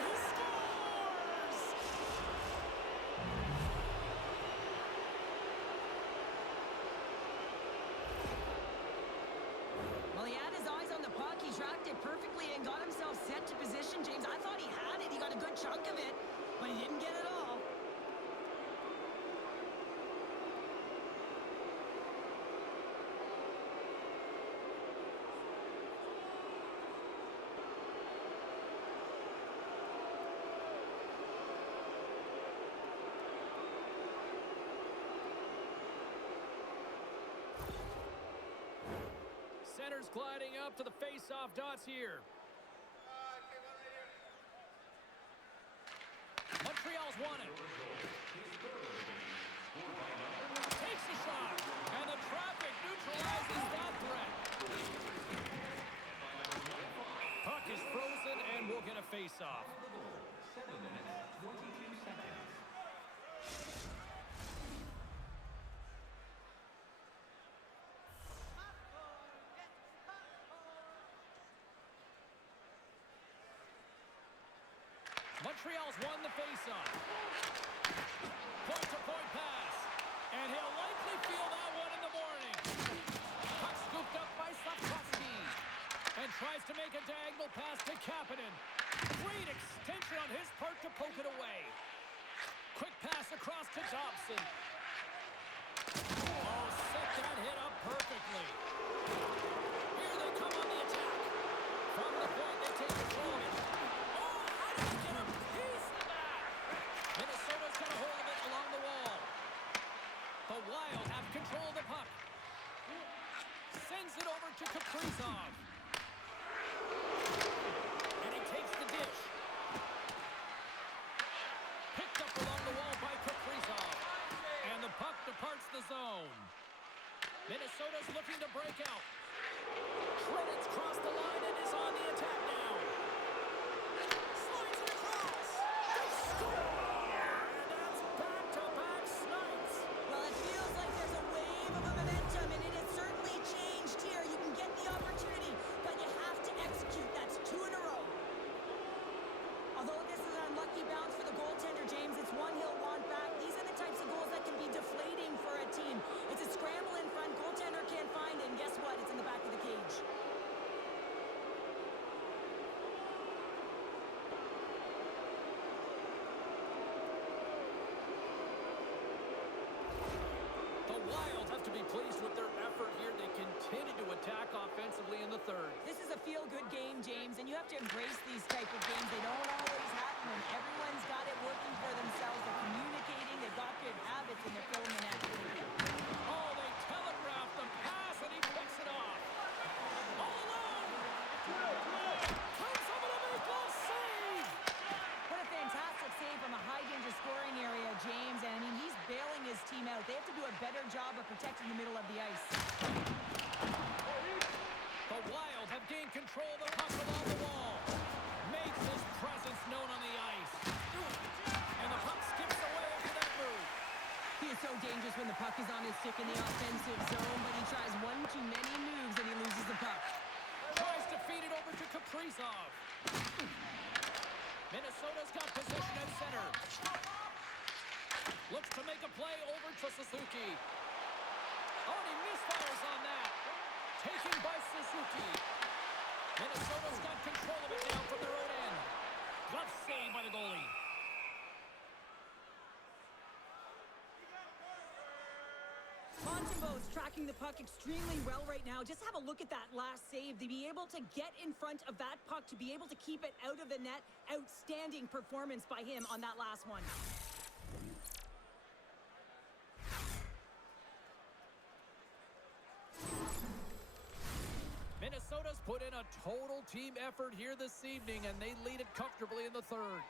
He scores! Well, he had his eyes on the puck. He tracked it perfectly and got himself set to position, James. I thought he had it. He got a good chunk of it, but he didn't get it all. Center's gliding up to the face-off dots here. Montreal's won it. Takes a shot, and the traffic neutralizes that threat. Puck is frozen, and we'll get a face-off. 7 minutes, 22 seconds. Montreal's won the faceoff. Point-to-point pass. And he'll likely feel that one in the morning. Puck scooped up by Slavkovsky. And tries to make a diagonal pass to Kapanen. Great extension on his part to poke it away. Quick pass across to Dobson. Oh, set that hit up perfectly. Here they come on the attack. From the point, they take control of it. Minnesota's got a hold of it along the wall. The Wild have control of the puck. Sends it over to Kaprizov. And he takes the dish. Picked up along the wall by Kaprizov. And the puck departs the zone. Minnesota's looking to break out. Shredden's crossed the line and is on the attack now. Slides it across. They score! Bounce for the goaltender, James. It's one he'll want back. These are the types of goals that can be deflating for a team. It's a scramble in front. Goaltender can't find it. And guess what? It's in the back of the cage. The Wild have to be pleased with their effort here. They continue to attack offensively in the third. This is a feel-good game, James, and you have to embrace these type of games. They don't always happen when everyone's got it working for themselves. They're communicating, they've got good habits, and they're filling in activity. Oh, they telegraphed the pass, and he picks it off. All alone! Comes over to make a save! What a fantastic save from a high-danger scoring area, James. And, I mean, he's bailing his team out. They have to do a better job of protecting the middle of the ice. The Wild have gained control of the puck along the wall. Makes his presence known on the ice. And the puck skips away after that move. He is so dangerous when the puck is on his stick in the offensive zone, but he tries one too many moves and he loses the puck. Tries to feed it over to Kaprizov. Minnesota's got possession at center. Looks to make a play over to Suzuki. Oh, and he misfires on that. Taken by Suzuki. Minnesota's got control of it now from their own end. Glove save by the goalie. Montembeault's tracking the puck extremely well right now. Just have a look at that last save. To be able to get in front of that puck, to be able to keep it out of the net, outstanding performance by him on that last one. Minnesota's put in a total team effort here this evening, and they lead it comfortably in the third.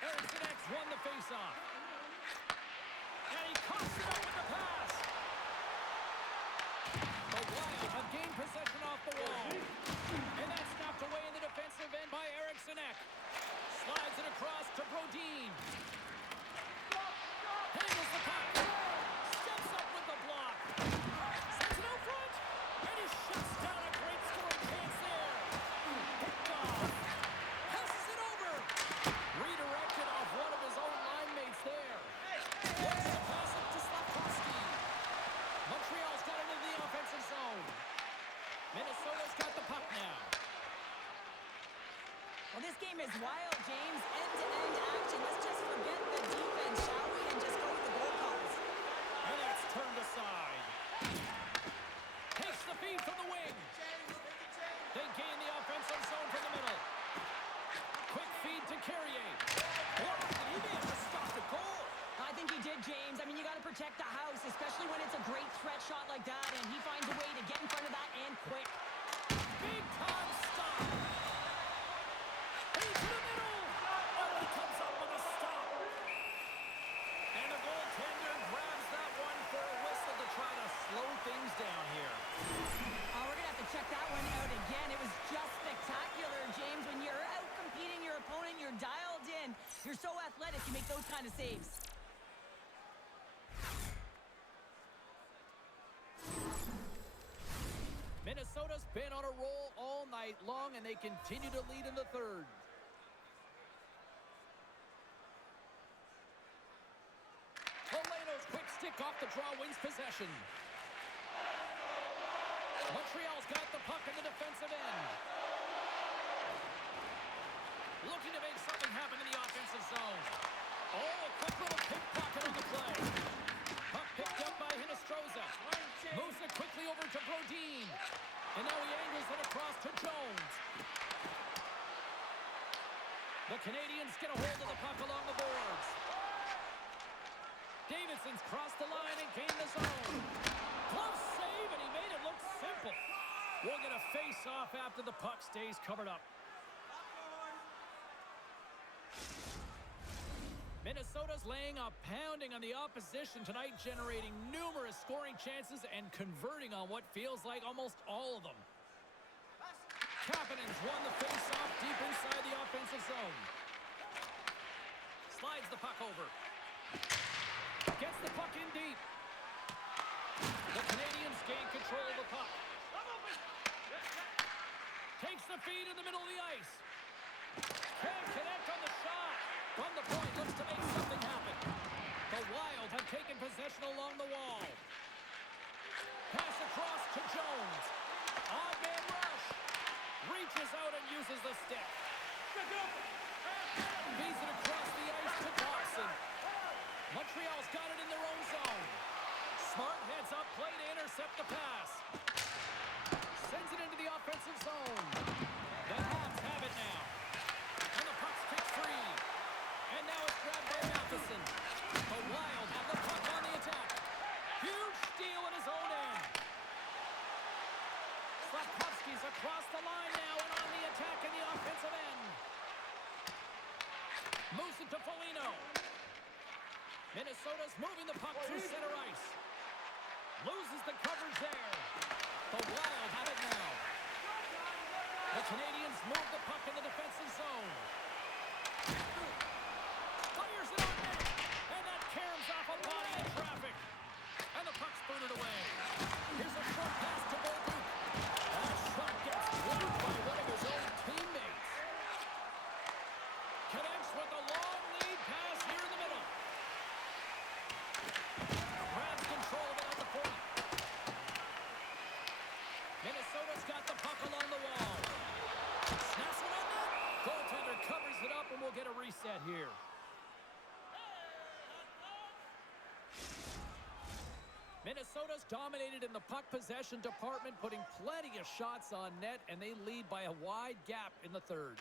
Eriksson won the faceoff. And he coughs it up with the pass. The Wild have gained possession off the wall. And that's snapped away in the defensive end by Eriksson. Slides it across to Brodin. Handles the puck. Steps up with the block. Sends it out front. And he shuts down a great scoring chance there. Picked off. Passes it over. Redirected off one of his own line mates there. Wants to pass it to Slafkovsky. Montreal's got it into the offensive zone. Minnesota's got the puck now. Well, this game is wild, James. End-to-end action. Let's just forget the defense, shall we, and just go with the goal calls. And that's turned aside. Takes the feed from the wing. They gain the offensive zone from the middle. Quick feed to Carrier. He may have to stop the goal. I think he did, James. I mean, you got to protect the house, especially when it's a great threat shot like that, and he finds a way to get in front of that and quick. Big time stop. Into the middle. Oh, he comes up with a stop. And the goaltender grabs that one for a whistle to try to slow things down here. We're going to have to check that one out again. It was just spectacular, James. When you're out competing your opponent, you're dialed in. You're so athletic, you make those kind of saves. Minnesota's been on a roll all night long, and they continue to lead in the third. Polano's quick stick off the draw wins possession. Montreal's got the puck in the defensive end. Looking to make something happen in the offensive zone. Oh, a quick little pickpocket on the play. Puck picked up by Hinostroza. Moves it quickly over to Brodin. And now he angles it across to Jones. The Canadiens get a hold of the puck along the boards. Davidson's crossed the line and gained the zone. Close save, and he made it look simple. We'll get a face-off after the puck stays covered up. Minnesota's laying a pounding on the opposition tonight, generating numerous scoring chances and converting on what feels like almost all of them. Kapanen's won the face-off deep inside the offensive zone. Slides the puck over. Gets the puck in deep. The Canadiens gain control of the puck. Takes the feed in the middle of the ice. Can't connect on the shot. From the point, looks to make something happen. The Wild have taken possession along the wall. Pass across to Jones. Odd man rush. Reaches out and uses the stick. Feeds it across the ice to Dawson. Montreal's got it in their own zone. Smart heads up play to intercept the pass. Sends it into the offensive zone. The Habs have it now. And the puck's kicked free. And now it's grabbed by Matheson. The Wild have the puck on the attack. Huge steal at his own end. Slafkovsky's across the line now and on the attack in the offensive end. Moves it to Foligno. Minnesota's moving the puck through center ice. Loses the coverage there. The Wild have it now. The Canadiens move the puck in the defensive zone. Fires it on net. And that caroms off a body in traffic. And the puck's booted away. Here's a short pass to Bolduc. That shot gets blocked by one of his own teammates. Connects with a long lead pass here in the middle. Minnesota's dominated in the puck possession department, putting plenty of shots on net, and they lead by a wide gap in the third.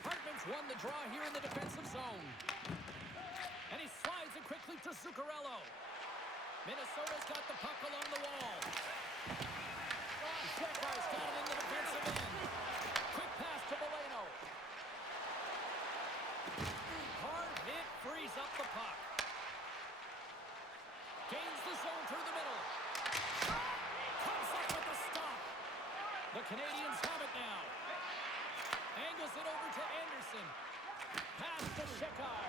Hartman's won the draw here in the defensive zone. And he slides it quickly to Zuccarello. Minnesota's got the puck along the wall. Shekar's got it in the defensive end. Quick pass to Boleno. Hard hit frees up the puck. Gains the zone through the middle. Comes up with the stop. The Canadiens have it now. Angles it over to Anderson. Pass to Shekar.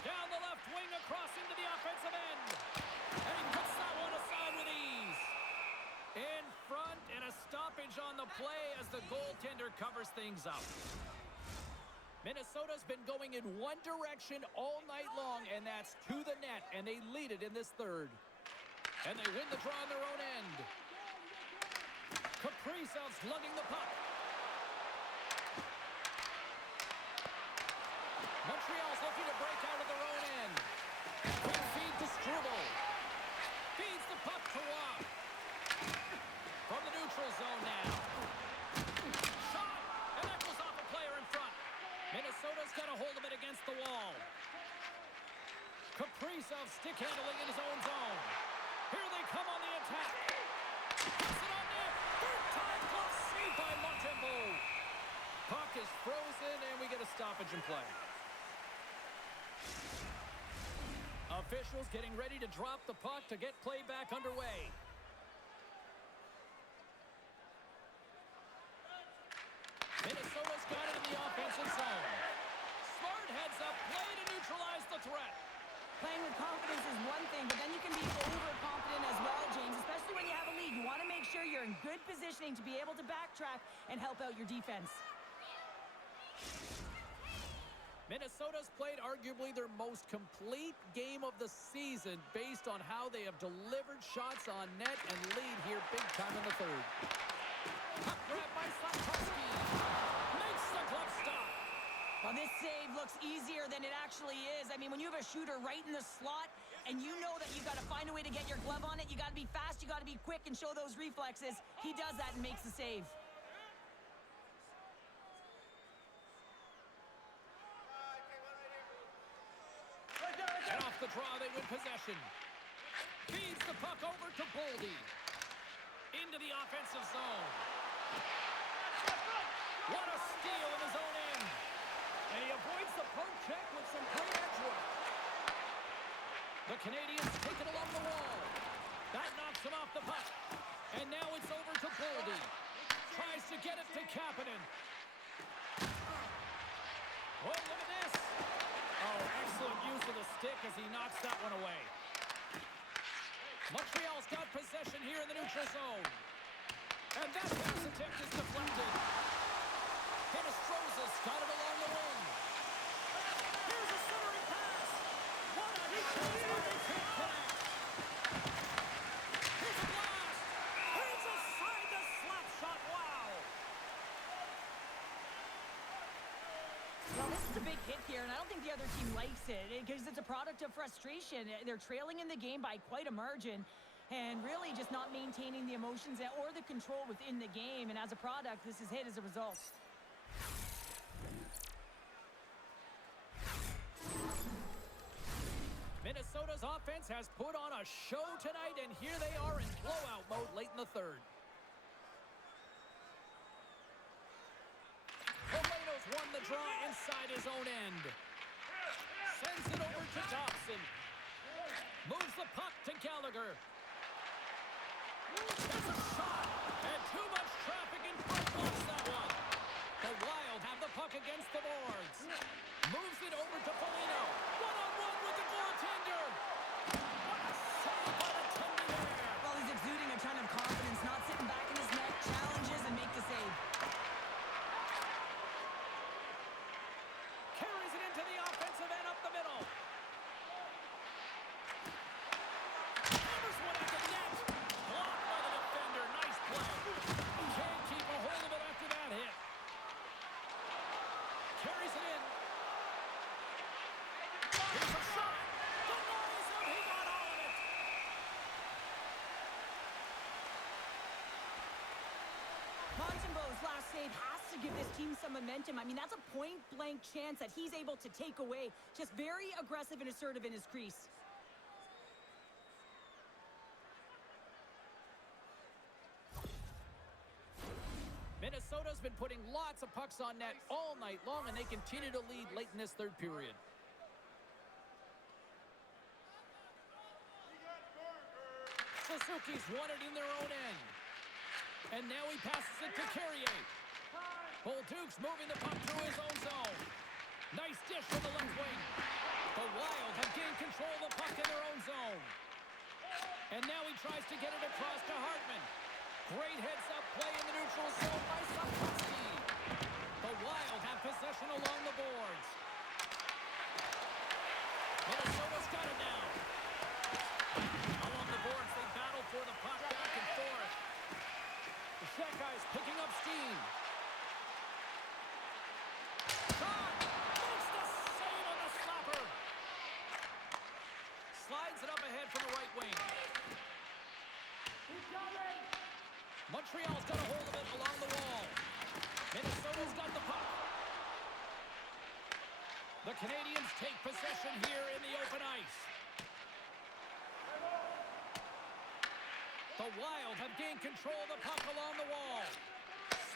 Down the left wing across into the offensive end. And he puts that one aside with ease. In front, and a stoppage on the play as the goaltender covers things up. Minnesota's been going in one direction all night long, and that's to the net, and they lead it in this third. And they win the draw on their own end. Kaprizov's lugging the puck. Montreal's looking to break out of their own end. Quick feed to Struble. Feeds the puck to Waugh. From the neutral zone now. Shot! And that goes off a player in front. Minnesota's got a hold of it against the wall. Kaprizov stick handling in his own zone. Here they come on the attack. Puts it on net. Third time glove saved by Montembeault. Puck is frozen, and we get a stoppage in play. Officials getting ready to drop the puck to get play back underway. Minnesota's got it in the offensive zone. Smart heads up play to neutralize the threat. Playing with confidence is one thing, but then you can be overconfident as well, James, especially when you have a lead. You want to make sure you're in good positioning to be able to backtrack and help out your defense. Minnesota's played arguably their most complete game of the season based on how they have delivered shots on net and lead here big time in the third. Puck grab by Slafkovsky. Makes the glove stop. Well, this save looks easier than it actually is. I mean, when you have a shooter right in the slot and you know that you've got to find a way to get your glove on it, you got to be fast, you got to be quick and show those reflexes. He does that and makes the save. And off the draw, they win possession. Feeds the puck over to Boldy. Into the offensive zone. What a steal in his own end. And he avoids the poke check with some great edge work. The Canadiens take it along the wall. That knocks him off the puck. And now it's over to Boldy. Tries to get it to Kapanen. Oh, look at this. Oh, excellent use of the stick as he knocks that one away. Montreal's got possession here in the neutral zone. And that pass attempt is deflected. Hinostroza's got it along the wing. Here's a centering pass. What a hit! They can't connect. Here's a blast. Here's a side to slap shot. Wow. Well, this is a big hit here, and I don't think the other team likes it because it's a product of frustration. They're trailing in the game by quite a margin and really just not maintaining the emotions or the control within the game. And as a product, this is hit as a result. Minnesota's offense has put on a show tonight, and here they are in blowout mode late in the third. Boleno's won the draw inside his own end. Sends it over to Dobson. Moves the puck to Gallagher. There's a shot, and too much traffic in front blocks that one. The Wild have the puck against the boards. Moves it over to Foligno. One-on-one with the goaltender. What a save by the Tendy there. Well, he's exuding a ton of confidence, not sitting back in his net, challenges and make the save. Carries it into the offensive end up the middle. Hammers one at the net. Blocked by the defender. Nice play. Can't keep a hold of it after that hit. Carries it in. Here's a shot. Denies save has to give this team some momentum. I mean, that's a point-blank chance that he's able to take away. Just very aggressive and assertive in his crease. Minnesota's been putting lots of pucks on net all night long, and they continue to lead late in this third period. Suzuki's won it in their own end. And now he passes it to Carrier. Bolduc's moving the puck through his own zone. Nice dish from the left wing. The Wild have gained control of the puck in their own zone. And now he tries to get it across to Hartman. Great heads-up play in the neutral zone by Slavkovsky. The Wild have possession along the boards. Minnesota's got it now. Along the boards, they battle for the puck back and forth. The Shekai's picking up steam. Shot! Makes the save on the stopper. Slides it up ahead from the right wing. Montreal's got a hold of it along the wall. Minnesota's got the puck. The Canadiens take possession here in the open ice. The Wild have gained control of the puck along the wall.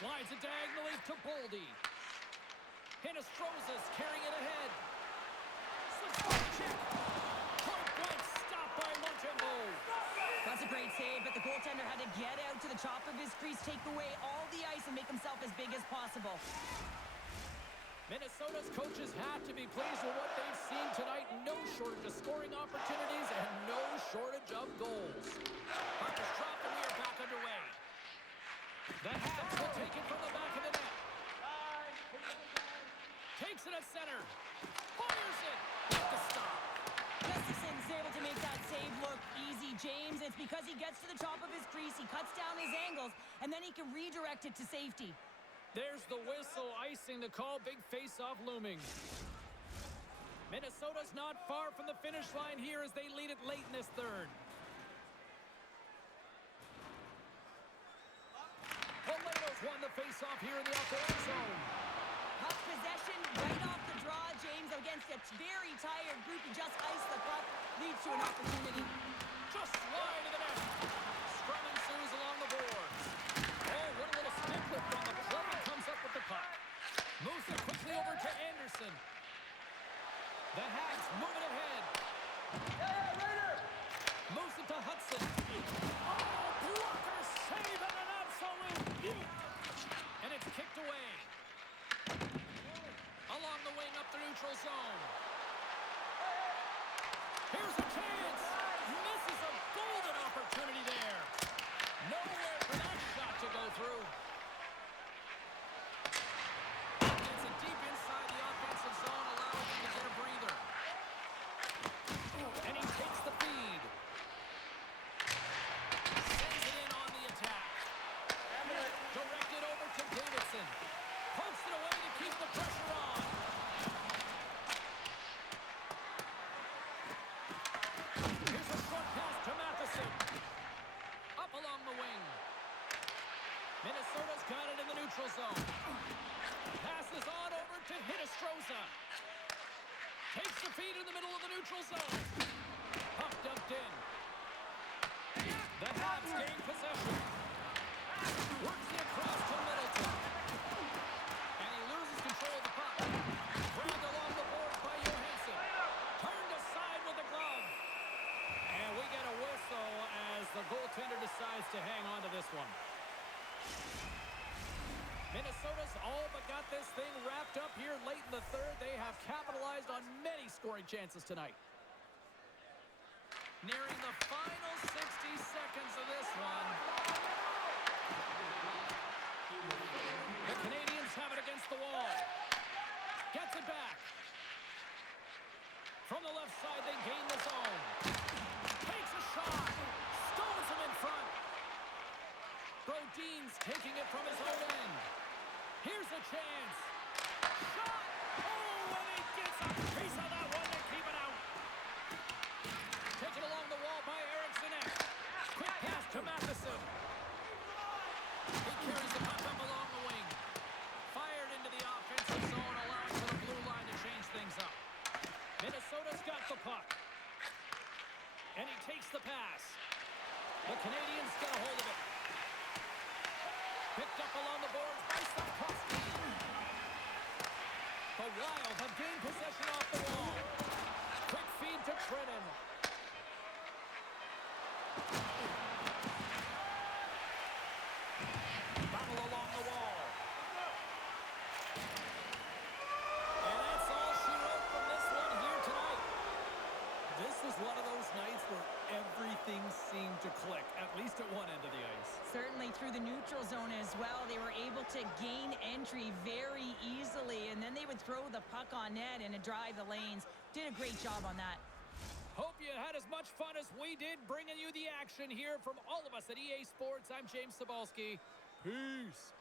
Slides it diagonally to Boldy. Hinostroza's carrying it ahead. Slips check. Point blank stopped by Montembeault. That's a great save, but the goaltender had to get out to the top of his crease, take away all the ice, and make himself as big as possible. Minnesota's coaches have to be pleased with what they've seen tonight. No shortage of scoring opportunities and no shortage of goals. Puck is dropped and we are back underway. The Habs will take it from the back of the net. Takes it at center. Fires it. With the stop. Gustafson's able to make that save look easy, James. It's because he gets to the top of his crease, he cuts down his angles, and then he can redirect it to safety. There's the whistle, icing the call. Big face-off looming. Minnesota's not far from the finish line here as they lead it late in this third. Poleto's won the face-off here in the offensive zone. Puck possession right off the draw, James, against a very tired group. He just iced the puck, leads to an opportunity. Just wide of the net. Scrum ensues along the boards. Oh, what a little stick lift on the play. Comes up with the puck. Moves it quickly over to Anderson. The Habs move it ahead. Moves it to Hudson. Oh, blocker save and an absolute beaut. And it's kicked away. Along the wing up the neutral zone. Here's a chance. Misses a golden opportunity there. Nowhere for that shot to go through. Gets it deep inside the offensive zone, allowing him to get a breather. And he takes the feed. Sends it in on the attack. Directed over to Davidson. Pokes it away to keep the pressure on. Here's a short pass to Matheson. Up along the wing. Minnesota's got it in the neutral zone. Passes on over to Hinostroza. Takes the feed in the middle of the neutral zone. Puck dumped in. The Habs gain possession. Works it across to Middleton. And he loses control of the puck. Grabbed along the board by Johansson. Turned aside with the glove. And we get a whistle as the goaltender decides to hang on to this one. Minnesota's all but got this thing wrapped up here late in the third. They have capitalized on many scoring chances tonight. Nearing the final 60 seconds of this one. The Canadiens have it against the wall. Gets it back. From the left side, they gain the zone. Takes a shot. Stones him in front. Brodin's taking it from his own end. Here's a chance. Shot. Oh, and he gets a piece of that one to keep it out. Taken along the wall by Eriksson. Quick pass to Matheson. He carries the puck up along the wing. takes the pass. The Canadiens get a hold of it. Picked up along the boards by Sapkowski. The Wild have gained possession off the wall. Quick feed to Trennan. Battle along the wall. And that's all she wrote from this one here tonight. This was one of those nights where everything seemed to click, at least at one end of the ice. Certainly through the neutral zone as well. They were able to gain entry very easily, and then they would throw the puck on net and drive the lanes. Did a great job on that. Hope you had as much fun as we did bringing you the action here from all of us at EA Sports. I'm James Cybulski. Peace.